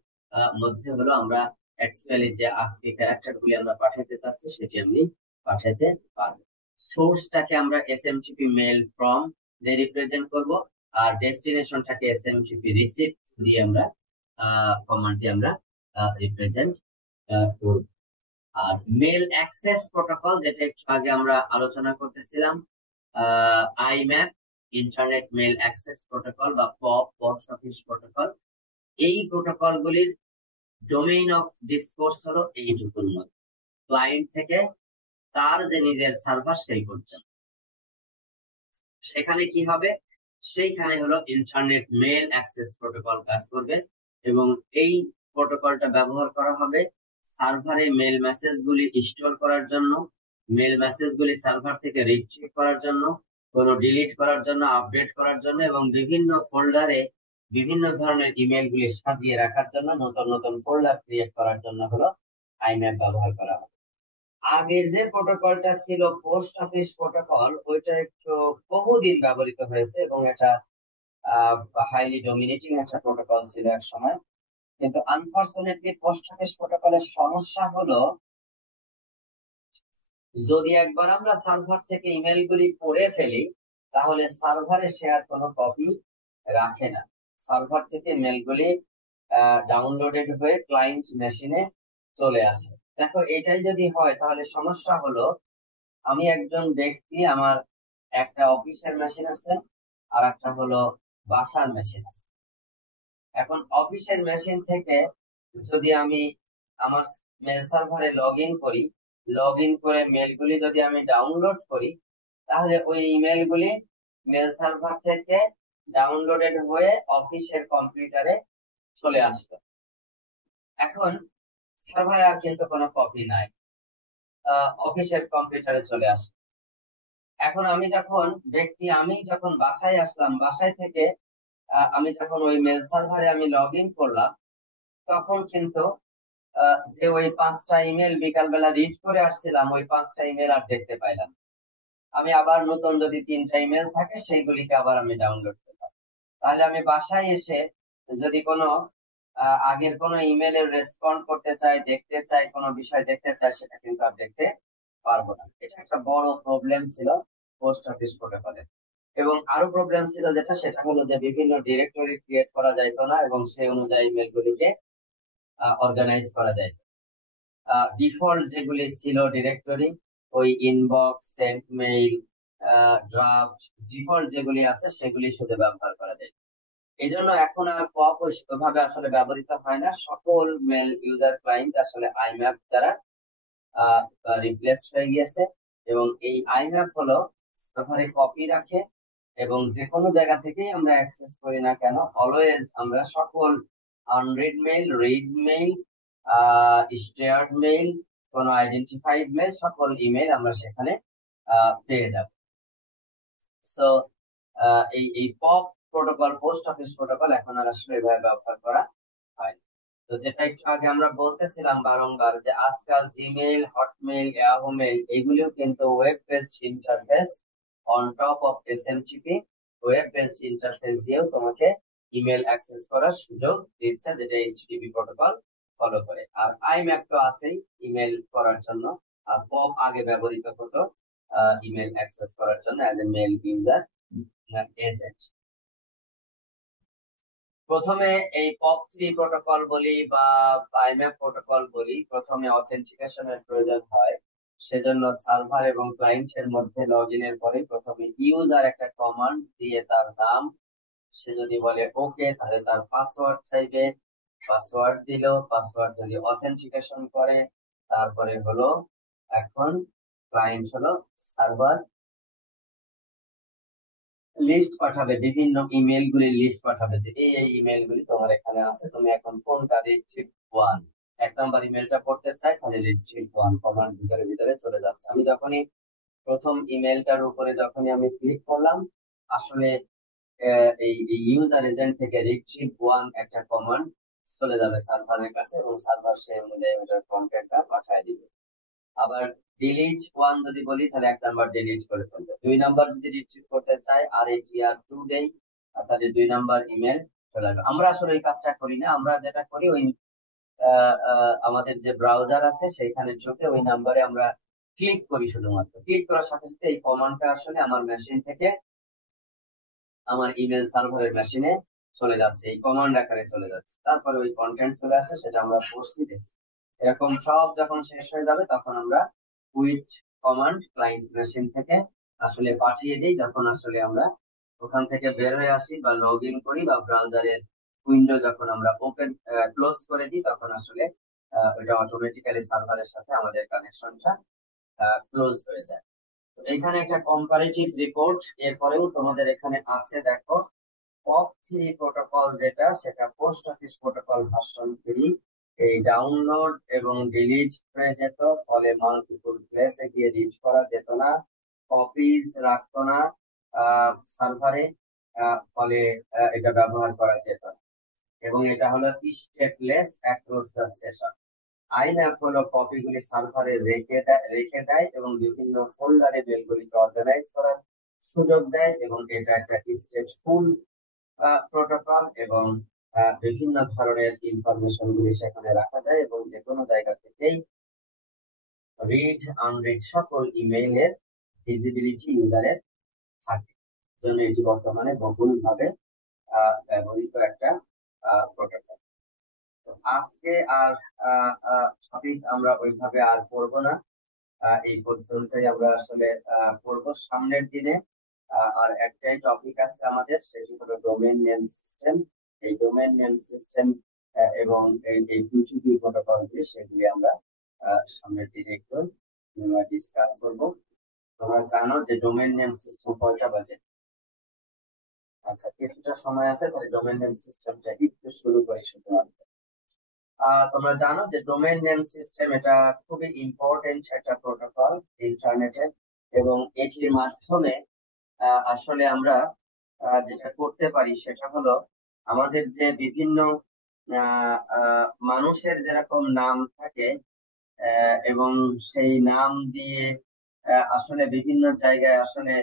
মধ্যে হলো আমরা অ্যাকচুয়ালি যে আজকে ক্যারেক্টার গুলি আমরা পাঠাতে চাচ্ছি সেটি আমি পাঠাতে পারবো। সোর্সটাকে আমরা এসএমটিপি মেল ফ্রম দিয়ে রিপ্রেজেন্ট করব, আর ডেস্টিনেশনটাকে এসএমটিপি রিসিপ্ট দিয়ে আমরা কমান্ডটি আমরা রিপ্রেজেন্ট করব। আর মেল অ্যাক্সেস প্রোটোকল, যেটা একটু আগে আমরা আলোচনা করতেছিলাম, IMAP, internet mail access protocol বা পপ, পোস্ট অফিস প্রোটোকল। এই প্রোটোকল গুলির ডোমেইন অফ ডিসকোর্স হলো এইটুকুর মধ্যে, ক্লায়েন্ট থেকে তার যে নিজের সার্ভার সেই পর্যন্ত। সেখানে কি হবে, সেইখানে হলো ইন্টারনেট মেল অ্যাক্সেস প্রোটোকল কাজ করবে, এবং এই প্রোটোকলটা ব্যবহার করা হবে সার্ভারে মেল মেসেজ গুলি স্টোর করার জন্য, মেল মেসেজ গুলি সার্ভার থেকে রিট্রিভ করার জন্য, কোনো ডিলিট করার জন্য, আপডেট করার জন্য, এবং বিভিন্ন ফোল্ডারে বিভিন্ন ধরনের ইমেল গুলি সাজিয়ে রাখার জন্য, নতুন নতুন ফোল্ডার ক্রিয়েট করার জন্য হলো আইম্যাপ ব্যবহার করা হবে। আগের যে প্রোটোকলটা ছিল পোস্ট অফিস প্রোটোকল, ওইটা একটু বহুদিন ব্যবহৃত হয়েছে এবং এটা হাইলি ডমিনেটিং একটা প্রোটোকল ছিল এক সময়। কিন্তু আনফরচুনেটলি পোস্ট অফিস প্রোটোকলের সমস্যা হলো, যদি একবার আমরা সার্ভার থেকে ইমেল গুলি পড়ে ফেলি, তাহলে সার্ভারে সে আর কোনো কপি রাখে না। সার্ভার থেকে মেলগুলি ডাউনলোডেড হয়ে ক্লায়েন্ট মেশিনে চলে আসে। দেখো, এটাই যদি হয় তাহলে সমস্যা হলো, আমি একজন ব্যক্তি, আমার একটা অফিসের মেশিন আছে আর একটা হলো বাসার মেশিন আছে। এখন অফিসের মেশিন থেকে যদি আমি আমার মেল সার্ভারে লগ ইন করি, লগ ইন করে মেলগুলি যদি আমি ডাউনলোড করি, তাহলে ওই ইমেলগুলি মেল সার্ভার থেকে ডাউনলোডেড হয়ে অফিসের কম্পিউটারে চলে আসবে। এখন সার্ভারে আর কিন্তু কোনো কপি নাই, অফিসের কম্পিউটারে চলে আসবে। এখন আমি যখন বাসায় আসলাম, বাসায় থেকে আমি যখন ওই মেল সার্ভারে আমি লগ ইন করলাম, তখন কিন্তু যে ওই 5টা ইমেল বিকালবেলা রিড করে আসছিলাম, ওই 5টা ইমেল আর দেখতে পাইলাম। আমি আবার নতুন যদি 3টা ইমেল থাকে, সেইগুলিকে আবার আমি ডাউনলোড করলাম। তাহলে আমি বাসায় এসে যদি কোনো আগের কোনো ইমেলের রেসপন্ড করতে চাই, দেখতে চাই, কোনো বিষয় দেখতে চাই, সেটা কিন্তু আর দেখতে পারবো না। এটা একটা বড় প্রবলেম ছিল পোস্ট অফিস প্রোটোকলে। এবং আরো প্রবলেম ছিল যেটা, সেটা হলো যে বিভিন্ন ডিরেক্টরি ক্রিয়েট করা যাইতো না এবং সেই অনুযায়ী ইমেলগুলিকে অর্গানাইজ করা যায়। ডিফল্ট যেগুলি ছিল ডিরেক্টরি, ওই inbox, sent mail, draft, default যেগুলি আছে সেগুলি শুধু ব্যবহার করা যায়। এই জন্য এখন আর পপ ওইভাবে আসলে ব্যবহৃত হয় না। সকল মেল ইউজার ক্লায়েন্ট আসলে আইম্যাপ দ্বারা রিপ্লেসড হয়ে গিয়েছে, এবং এই আইম্যাপ হলো সার্ভারে কপি রাখে, এবং যে কোনো জায়গা থেকেই আমরা অ্যাক্সেস করি না কেন, অলওয়েজ আমরা সকল unread mail, read mail, stared mail, কোনো আইডেন্টিফাইড মেইল, সকল ইমেল আমরা সেখানে পেয়ে যাব। সো এই pop protocol, post office protocol এখন আর আসলে এভাবে ব্যবহার করা হয়। তো যেটা একটু আগে আমরা বলতেছিলাম বারংবার, যে আজকাল জিমেইল, হটমেইল, ইয়াহু মেইল এগুলিও কিন্তু web based interface on top of SMTP, web based interface দিয়েও তোমাকে ইমেল অ্যাক্সেস করার সুযোগ দিচ্ছে, যেটা এইচটিটিপি প্রোটোকল ফলো করে। আর আইম্যাপ তো আছেই ইমেল করার জন্য, আর পপ আগে ব্যবহৃত হতো ইমেল অ্যাক্সেস করার জন্য as a mail user agent. প্রথমে এই POP3 প্রোটোকল বলি বা আইম্যাপ প্রোটোকল বলি, প্রথমে অথেন্টিকেশনের প্রয়োজন হয়। সেজন্য সার্ভার এবং ক্লায়েন্টের মধ্যে লগ ইনের পরে প্রথমে ইউজার একটা কমান্ড দিয়ে তার নাম, সে যদি বলে ওকে, তাহলে তার পাসওয়ার্ড চাইবে, পাসওয়ার্ড দিল, পাসওয়ার্ড যদি অথেন্টিকেশন করে, তারপরে হলো এখন ক্লায়েন্ট হলো সার্ভার লিস্ট পাঠাবে, বিভিন্ন ইমেল গুলির লিস্ট পাঠাবে, যে এই ইমেল গুলি তোমার এখানে আছে, তুমি এখন কোনটা রিট্রিভ 1, 1 নাম্বার ইমেলটা পড়তে চাই, তাহলে রিট্রিভ 1 কমান্ড ভিতরে ভিতরে চলে যাচ্ছে। আমি যখনই প্রথম ইমেলটার উপরে যখনই আমি ক্লিক করলাম, আসলে এই ইউজার এজেন্ট থেকে রিট্রিভ 1 একটা কমান্ড চলে যাবে সার্ভারের কাছে, এবং সার্ভার সেই অনুযায়ী ওটার কন্টেন্টটা পাঠিয়ে দিবে। আবার ডিলিট 1 যদি বলি, তাহলে 1 নাম্বার ডিলিট করে ফেলবে। 2 নাম্বার যদি রিট্রিভ করতে চাই, আর এই TR2 দেই, তাহলে 2 নাম্বার ইমেল চলে আসবে। আমরা আসলে এই কাজটা করি না, আমরা যেটা করি, ওই আমাদের যে ব্রাউজার আছে সেখানে ঢুকে ওই নাম্বারে আমরা ক্লিক করি। শুধুমাত্র ক্লিক করার সাথে সাথে এই কমান্ডটা আসলে আমার মেশিন থেকে আমার ইমেল সার্ভারের মেশিনে চলে যাচ্ছে, এই কমান্ড আকারে চলে যাচ্ছে। তারপরে ওই কন্টেন্ট চলে আসছে, সেটা আমরা পোস্টই দেখছি। এরকম সব যখন শেষ হয়ে যাবে, তখন আমরা কুইট কমান্ড ক্লায়েন্ট মেশিন থেকে আসলে পাঠিয়ে দিই, যখন আসলে আমরা ওখান থেকে বের হয়ে আসি বা লগ ইন করি বা ব্রাউজারের উইন্ডো যখন আমরা ওপেন ক্লোজ করে দিই তখন আসলে ওটা অটোমেটিক্যালি সার্ভারের সাথে আমাদের কানেকশনটা ক্লোজ হয়ে যায়। তো এখানে একটা কম্পারেটিভ রিপোর্ট, এরপরেও তোমাদের এখানে আছে দেখো POP3 প্রোটোকল যেটা, সেটা পোস্ট অফিস প্রোটোকল ভার্সন 3। এই ডাউনলোড এবং ডিলিট হয়ে যেত, ফলে মাল্টিপল প্লেসে গিয়ে রিড করা যেত না, কপিজ রাখতো না সার্ভারে, ফলে এটা ব্যবহার করা যেত না। এবং এটা হলো stateless across the session. IMap হলো কপিগুলি সার্ভারে রেখে দেয় এবং বিভিন্ন ফোল্ডারে মেলগুলিকে অর্গানাইজ করার সুযোগ দেয়, এবং এটা একটা স্টেটফুল প্রোটোকল এবং বিভিন্ন ধরনের ইনফরমেশন গুলি সেখানে রাখা যায় এবং যে কোনো জায়গা থেকেই রিড আনরিড সকল ইমেইলের ভিজিবিলিটি ইউজারের থাকে। জন্য এটি বর্তমানে বহুল ভাবে ব্যবহৃত একটা প্রোটোকল। আজকে আর টপিক আমরা ওইভাবে আর পড়বো না, এই পর্যন্তই আমরা আসলে পড়বো। সামনের দিনে আর একটাই টপিক আছে আমাদের, সেটি হলো ডোমেইন নেম সিস্টেম। এই ডোমেইন নেম সিস্টেম এবং এই পিউটিপি প্রোটোকলগুলি, সেগুলি আমরা সামনের দিনে একটু ডিসকাস করব। তোমরা জানো যে ডোমেইন নেম সিস্টেম কয়টা বাজে? আচ্ছা, কিছুটা সময় আছে, তাহলে ডোমেইন নেম সিস্টেমটা একটু শুরু করি শুধুমাত্র। তোমরা জানো যে ডোমেইন নেম সিস্টেম এটা খুবই ইম্পর্টেন্ট একটা প্রোটোকল ইন্টারনেটের, এবং এটির মাধ্যমে আসলে আমরা যেটা করতে পারি সেটা হলো আমাদের যে বিভিন্ন মানুষের যেরকম নাম থাকে, এবং সেই নাম দিয়ে আসলে বিভিন্ন জায়গায় আসলে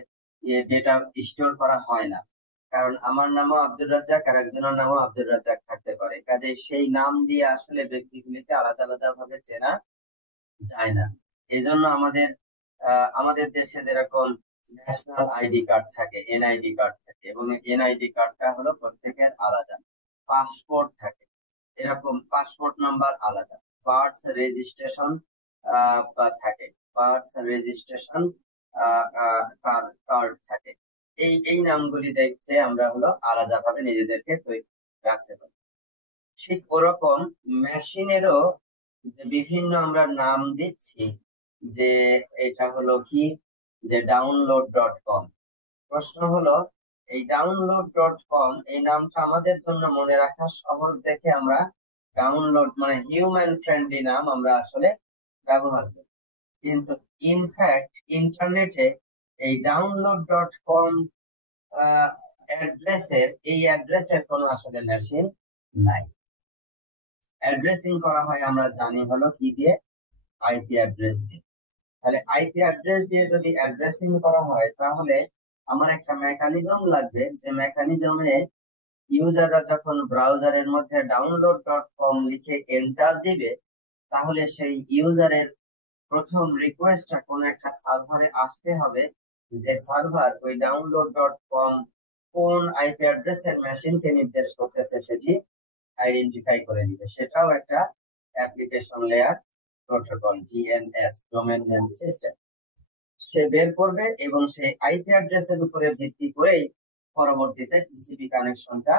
ডেটা স্টোর করা হয় না। কারণ আমার নামও আব্দুর রাজ্জাক আর একজনের নামও আব্দুর রাজ্জাক থাকতে পারে, কাজে সেই নাম দিয়ে আসলে ব্যক্তিগুলিকে আলাদা আলাদা ভাবে চেনা যায় না। এজন্য আমাদের দেশে যেরকম ন্যাশনাল আইডি কার্ড থাকে, এনআইডি কার্ড থাকে, এবং এনআইডি কার্ডটা হলো প্রত্যেকের আলাদা। পাসপোর্ট থাকে, এরকম পাসপোর্ট নাম্বার আলাদা। বার্থ রেজিস্ট্রেশন থাকে, বার্থ রেজিস্ট্রেশন কার্ড থাকে। এই নামগুলি দেখতে আমরা হলো আলাদাভাবে নিজেদেরকে তৈরি রাখতে পারি। ঠিক ওরকম মেশিনেরও বিভিন্ন আমরা নাম দিচ্ছি, যে এটা হলো কি, যে download.com। প্রশ্ন হলো এই download.com এই নামটা আমাদের জন্য মনে রাখা সহজ দেখে আমরা ডাউনলোড মানে হিউম্যান ফ্রেন্ডলি নাম আমরা আসলে ব্যবহার করি, কিন্তু ইনফ্যাক্ট ইন্টারনেটে এই download.com অ্যাড্রেসের কোনো আসলে মেশিন নাই। অ্যাড্রেসিং করা হয় আমরা জানি হলো কি দিয়ে, আইপি অ্যাড্রেস দিয়ে। তাহলে আইপি অ্যাড্রেস দিয়ে যদি অ্যাড্রেসিং করা হয়, তাহলে আমার একটা মেকানিজম লাগবে, যে মেকানিজমে ইউজাররা যখন ব্রাউজারের মধ্যে download.com লিখে এন্টার দিবে, তাহলে সেই ইউজারের প্রথম রিকোয়েস্টটা কোনো একটা সার্ভারে আসতে হবে, যে সার্ভার ওই download.com কোন আইপি অ্যাড্রেসের মেশিনকে নির্দেশ করতেছে সেটি আইডেন্টিফাই করে দিবে। সেটাও একটা application layer protocol, DNS, domain name system. সে বের করবে এবং সেই আইপি অ্যাড্রেসের উপরে ভিত্তি করেই পরবর্তীতে টিসিপি কানেকশনটা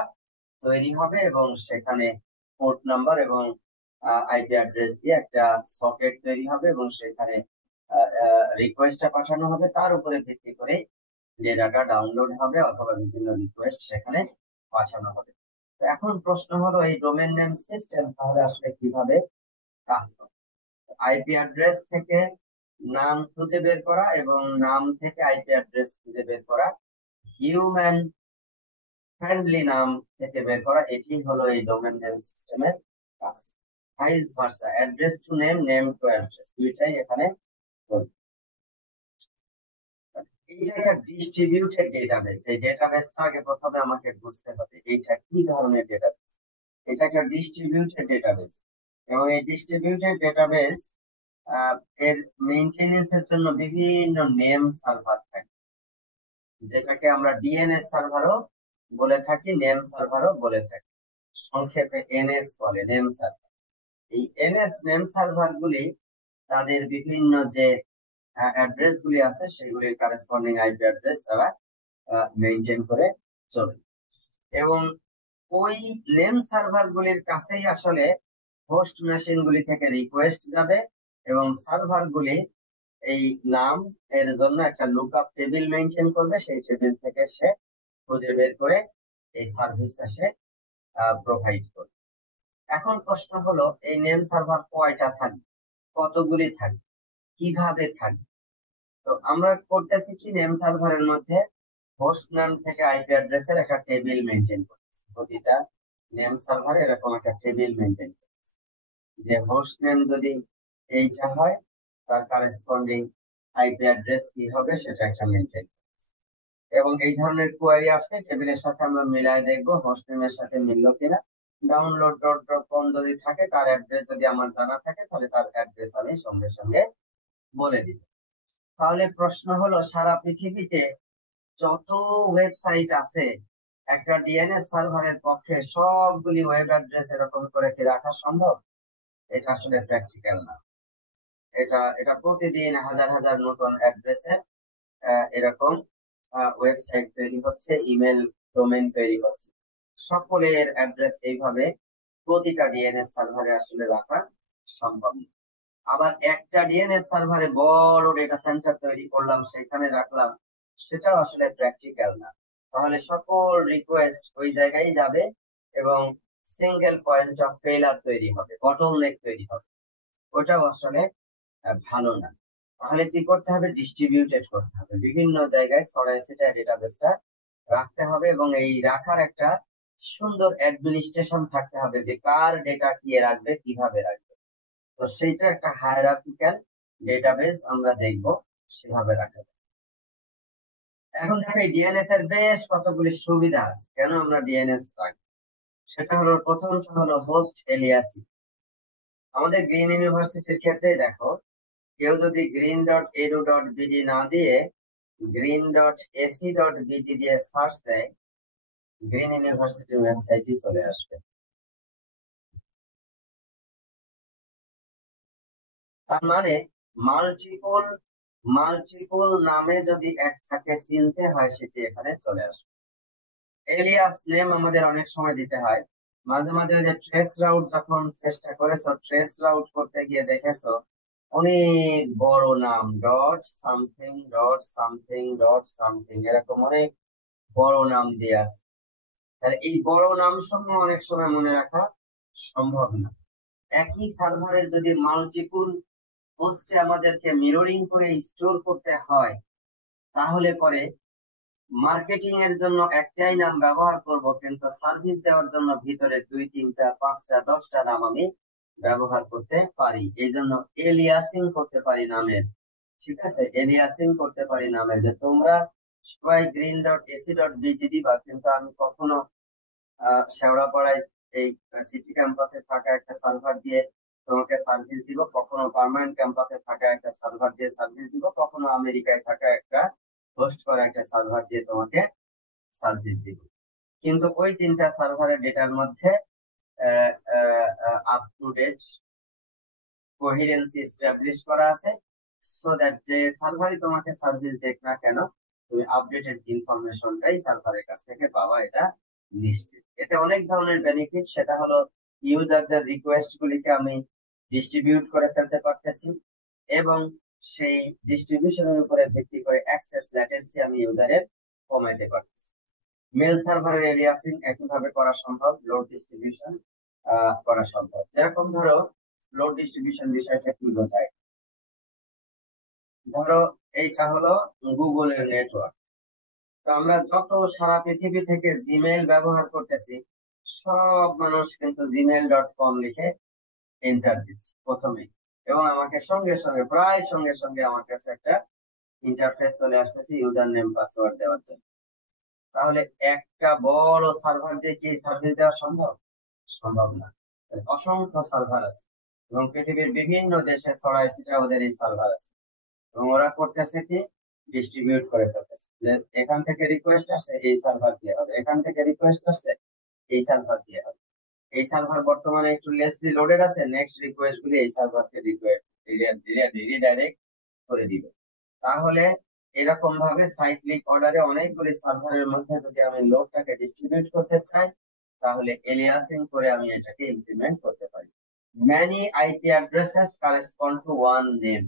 তৈরি হবে, এবং সেখানে পোর্ট নাম্বার এবং আইপি অ্যাড্রেস দিয়ে একটা সকেট তৈরি হবে, এবং সেখানে রিকোয়েস্টটা পাঠানো হবে। তার উপরে ভিত্তি করে ডেটাটা ডাউনলোড হবে অথবা বিভিন্ন রিকোয়েস্ট সেখানে পাঠানো হবে। তো এখন প্রশ্ন হলো এই ডোমেইন নেম সিস্টেম তাহলে আসলে কিভাবে কাজ করে? আইপি অ্যাড্রেস থেকে নাম খুঁজে বের করা এবং নাম থেকে আইপি অ্যাড্রেস খুঁজে বের করা, হিউম্যান ফ্রেন্ডলি নাম থেকে বের করা, এটি হলো এই ডোমেইন নেম সিস্টেমের কাজ। Vice versa, address to name, name to address, দুইটাই এখানে চলবে। এইটা একটা ডিস্ট্রিবিউটেড ডেটাবেস। এই ডেটাবেসটা আগে প্রথমে আমাকে বুঝতে হবে এইটা কি ধরনের ডেটাবেস। এটা একটা ডিস্ট্রিবিউটেড ডেটাবেস, এবং এই ডিস্ট্রিবিউটেড ডেটাবেস এর মেইনটেনেন্স এর জন্য বিভিন্ন নেম সার্ভার থাকে, যেটাকে আমরা ডিএনএস সার্ভারও বলে থাকি, নেম সার্ভারও বলে থাকি, সংক্ষেপে এনএস বলে, নেম সার্ভার। এই এনএস নেম সার্ভার গুলি তাদের বিভিন্ন যে অ্যাড্রেস গুলি আছে সেগুলির কারেসপন্ডিং আইপি অ্যাড্রেস তারা মেনটেন করে চলবে। এবং ওই নেম সার্ভার গুলির কাছেই আসলে হোস্ট মেশিন গুলি থেকে রিকোয়েস্ট যাবে, এবং সার্ভার গুলি এই নাম এর জন্য একটা লুকআপ টেবিল মেনটেন করবে, সেই টেবিল থেকে সে খুঁজে বের করে এই সার্ভিসটা সে প্রোভাইড করবে। এখন প্রশ্ন হলো, এই নেম সার্ভার কয়টা থাকবে, কতগুলি থাকবে, কিভাবে থাকবে? তো আমরা করতেছি কি, নেম সার্ভারের মধ্যে হোস্ট নাম থেকে আইপি অ্যাড্রেসের একটা টেবিল মেনটেন করতেছি। প্রতিটা নেম সার্ভারে এরকম একটা টেবিল মেনটেন করতেছি, যে হোস্ট নেম যদি এইটা হয় তার কারেসপন্ডিং আইপি অ্যাড্রেস কি হবে সেটা একটা মেনটেন করতেছি। এবং এই ধরনের কোয়েরি আসলে টেবিলের সাথে আমরা মিলাই দেখবো হোস্ট নেমের সাথে মিললো কিনা। ডাউনলোড ডট কম যদি থাকে, তার অ্যাড্রেস যদি আমার জানা থাকে, তাহলে তার অ্যাড্রেস আমি সঙ্গে সঙ্গে বলে দিব। তাহলে প্রশ্ন হলো, সারা পৃথিবীতে যত ওয়েবসাইট আছে, একটা ডিএনএস সার্ভারের পক্ষে সবগুলি ওয়েব অ্যাড্রেস এরকম করে কি রাখা সম্ভব? এটা আসলে প্র্যাকটিক্যাল না। এটা এটা প্রতিদিন হাজার হাজার নতুন অ্যাড্রেসে এরকম ওয়েবসাইট তৈরি হচ্ছে, ইমেল ডোমেইন তৈরি হচ্ছে। সকলের অ্যাড্রেস এইভাবে প্রতিটা ডিএনএস সার্ভারে আসলে রাখা সম্ভব না। আবার একটা ডিএনএস সার্ভারে বড় ডেটা সেন্টার তৈরি করলাম, সেখানে রাখলাম, সেটাও আসলে প্র্যাকটিক্যাল না। তাহলে সকল রিকোয়েস্ট ওই জায়গায় যাবে এবং সিঙ্গেল পয়েন্ট অফ ফেইলার তৈরি হবে, বটলনেক তৈরি হবে, ওটাও আসলে ভালো না। তাহলে কি করতে হবে, ডিস্ট্রিবিউটেড করতে হবে, বিভিন্ন জায়গায় ছড়াই ছিটায় ডেটাবেসটা রাখতে হবে, এবং এই রাখার একটা সুন্দর অ্যাডমিনিস্ট্রেশন থাকতে হবে, যে কার ডেটা কি রাখবে, কিভাবে রাখবে। তো সেইটা একটা হায়ারার্কিক্যাল ডেটাবেস আমরা দেখব সেভাবে রাখা যায়। এখন দেখো, এই ডিএনএস এর বেশ কতগুলি সুবিধা আছে, কেন আমরা ডিএনএস রাখি। সেটা হলো, প্রথমটা হলো হোস্ট এলিয়াসিং। আমাদের গ্রিন ইউনিভার্সিটির ক্ষেত্রে দেখো, কেউ যদি green.edu.bg না দিয়ে green.ac.bg দিয়ে সার্চ দেয়, গ্রিন ইউনিভার্সিটির ওয়েবসাইটই চলে আসবে। তার মানে মাল্টিপল মাল্টিপল নামে যদি একটাকে চিনতে হয়, সেটি এখানে চলে আসবে। এলিয়াস নেম আমাদের অনেক সময় দিতে হয়, মাঝে মাঝে যে ট্রেস রাউট যখন চেষ্টা করেছো, ট্রেস রাউট করতে গিয়ে দেখেছো অনেক বড় নাম, dot something dot something dot something, এরকম অনেক বড় নাম দিয়ে আছে। তাহলে এই বড় নাম সমূহ অনেক সময় মনে রাখা সম্ভব না। একই সার্ভারের যদি মাল্টিপল হোস্টে আমাদেরকে মিররিং করে স্টোর করতে হয়, তাহলে পরে মার্কেটিং এর জন্য একটাই নাম ব্যবহার করব, কিন্তু সার্ভিস দেওয়ার জন্য ভিতরে 2, 3, 5, 10টা নাম আমি ব্যবহার করতে পারি। এই জন্য এলিয়াসিং করতে পারি নামের, ঠিক আছে, এলিয়াসিং করতে পারি নামের, যে তোমরা সবাই green.ac.bg দিবা, কিন্তু আমি কখনো শেওড়াপাড়ায় এই সিটি ক্যাম্পাসে থাকা একটা সার্ভার দিয়ে তোমাকে সার্ভিস দিব, কখনো পার্মানেন্ট ক্যাম্পাসে থাকা একটা সার্ভার দিয়ে সার্ভিস দিব, কখনো আমেরিকায় থাকা একটা হোস্ট করা একটা সার্ভার দিয়ে তোমাকে সার্ভিস দিব। কিন্তু ওই 3টা সার্ভারের ডেটার মধ্যে আপ টু ডেট কোহেরেন্সি এস্টাবলিশ করা আছে, সো দ্যাট যে সার্ভারই তোমাকে সার্ভিস দেখ না কেন, তুমি আপডেটেড ইনফরমেশনটাই সার্ভারের কাছ থেকে পাওয়া, এটা নিশ্চিত। এতে অনেক ধরনের বেনিফিট, সেটা হলো ইউজারদের রিকোয়েস্ট গুলিকে আমি ডিস্ট্রিবিউট করে ফেলতে পারতেছি, এবং সেই ডিস্ট্রিবিউশনের উপরে ভিত্তি করে অ্যাক্সেস ল্যাটেন্সি আমি ইউজারের কমাইতে পারতেছি। মেল সার্ভারের এলিয়াসিং একইভাবে করা সম্ভব, লোড ডিস্ট্রিবিউশন করা সম্ভব। যেরকম ধরো, লোড ডিস্ট্রিবিউশন বিষয়টা কি বোঝায়, ধরো এইটা হলো গুগলের নেটওয়ার্ক। তো আমরা যত সারা পৃথিবী থেকে জিমেইল ব্যবহার করতেছি, সব মানুষ কিন্তু gmail.com লিখে এন্টার দিচ্ছে প্রথমে, এবং আমাকে সঙ্গে সঙ্গে প্রায় সঙ্গে সঙ্গে আমার কাছে একটা ইন্টারফেস চলে আসতেছে ইউজার নেম পাসওয়ার্ড দেওয়ার জন্য। তাহলে একটা বড় সার্ভার দিয়ে কি সার্ভিস দেওয়া সম্ভব? সম্ভব না। অসংখ্য সার্ভার আছে, এবং পৃথিবীর বিভিন্ন দেশে ছড়াই ছিটা ওদের এই সার্ভার আছে, এবং ওরা করতেছে কি, ডিস্ট্রিবিউট করে ফেলতেছে, যে এখান থেকে রিকোয়েস্ট আসছে এই সার্ভার দিয়ে হবে, এখান থেকে রিকোয়েস্ট আসছে এই সার্ভার দিয়ে হবে। এই সার্ভার বর্তমানে একটু লেসলি লোডেড আছে, নেক্সট রিকোয়েস্ট গুলি এই সার্ভারকে রিডাইরেক্ট করে দিবে। তাহলে এরকম ভাবে সাইক্লিক অর্ডারে অনেকগুলি সার্ভারের মধ্যে যদি আমি লোডটাকে ডিস্ট্রিবিউট করতে চাই, তাহলে এলিয়াসিং করে আমি এটাকে ইমপ্লিমেন্ট করতে পারি। Many IP addresses correspond to one name.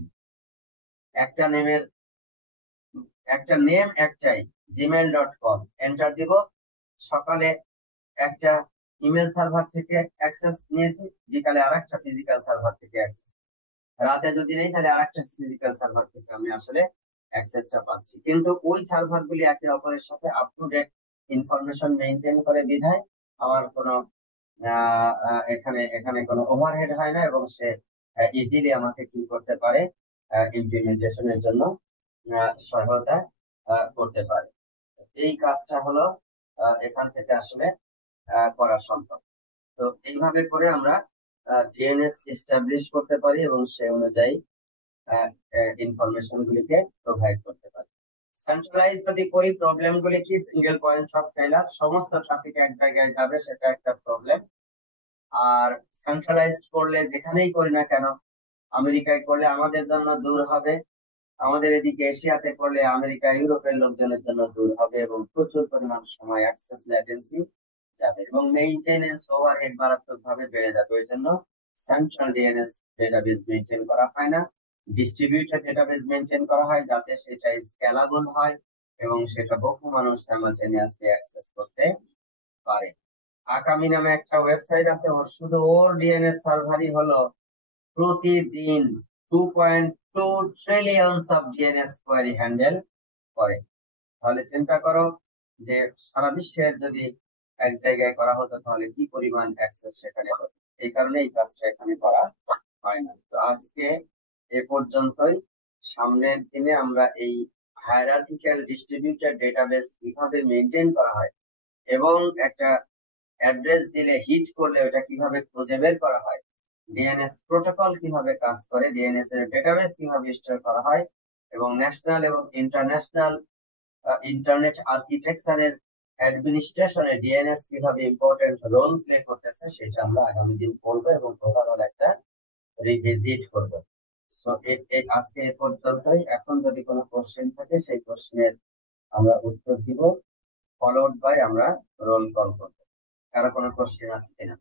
একটা নেম একটাই, gmail.com এন্টার দিব। সকালে একটা ইমেল সার্ভার থেকে অ্যাক্সেস নিয়েছি, বিকালে আরেকটা ফিজিক্যাল সার্ভার থেকে অ্যাক্সেস, রাতে যদি নেই তাহলে আরেকটা ফিজিক্যাল সার্ভার থেকে আমি আসলে অ্যাক্সেসটা পাচ্ছি। কিন্তু ওই সার্ভার গুলি একে অপরের সাথে up to date information maintain করে বিধায় আমার কোনো এখানে এখানে কোনো ওভারহেড হয় না, এবং সে ইজিলি আমাকে কি করতে পারে, ইমপ্লিমেন্টেশনের জন্য সহায়তা করতে পারে। এই কাজটা হলো এখান থেকে আসলে করা সম্ভব। তো এইভাবে করে আমরা ডিএনএস এস্টাবলিশ করতে পারি এবং সে অনুযায়ী ইনফরমেশন গুলিকে প্রোভাইড করতে পারি। সেন্ট্রালাইজ যদি করি, প্রবলেম গুলি কি, সিঙ্গেল পয়েন্ট অফ ফেলার, সমস্ত ট্রাফিক এক জায়গায় যাবে, সেটা একটা প্রবলেম। আর সেন্ট্রালাইজড করলে যেখানেই করি না কেন, আমেরিকায় করলে আমাদের জন্য দূর হবে, আমাদের এদিকে এশিয়াতে করলে আমেরিকা ইউরোপের লোকজনের জন্য দূর হবে, এবং প্রচুর পরিমাণ সময় অ্যাক্সেস ল্যাটেন্সি যাবে, এবং মেইনটেনেন্স ওভারহেড মারাত্মক ভাবে বেড়ে যাবে। ওই জন্য সেন্ট্রাল ডিএনএস ডেটাবেস মেইনটেইন করা হয় না, ডিস্ট্রিবিউটেড ডেটাবেস মেইনটেইন করা হয়, যাতে সেটা স্কেলেবল হয় এবং সেটা বহু মানুষ সাইমালটেনিয়াসলি অ্যাক্সেস করতে পারে। আকামি নামে একটা ওয়েবসাইট আছে, ওর শুধু ওর ডিএনএস সার্ভারই হলো প্রতিদিন 2.2 trillion of DNS query handle করে। তাহলে চিন্তা করো যে সারা বিশ্বের যদি এক জায়গায় করা হতো তাহলে কি পরিমাণ অ্যাক্সেস সেখানে হতো। এই কারণে এই কাজটা এখানে করা হয় না। তো আজকে এ পর্যন্তই। সামনের দিনে আমরা এই হায়ারার্কিক্যাল ডিস্ট্রিবিউটেড ডেটাবেস কিভাবে মেনটেন করা হয় এবং একটা অ্যাড্রেস দিলে হিট করলে ওটা কিভাবে খুঁজে বের করা হয়, ডিএনএস প্রোটোকল কিভাবে কাজ করে, ডিএনএস এর ডেটাবেস কিভাবে স্টোর করা হয়, এবং ন্যাশনাল এবং ইন্টারন্যাশনাল ইন্টারনেট আর্কিটেকচারের অ্যাডমিনিস্ট্রেশনে ডিএনএস কিভাবে ইম্পর্টেন্ট রোল প্লে করতেছে, সেটা আমরা আগামী দিন পড়বো এবং ওভারঅল একটা রিভিজিট করবো। সো আজকে এ পর্যন্তই। এখন যদি কোনো কোশ্চেন থাকে সেই কোশ্চেনের আমরা উত্তর দিব, ফলোড বাই আমরা রোল কল করবো। কারো কোনো কোশ্চেন আছে কিনা?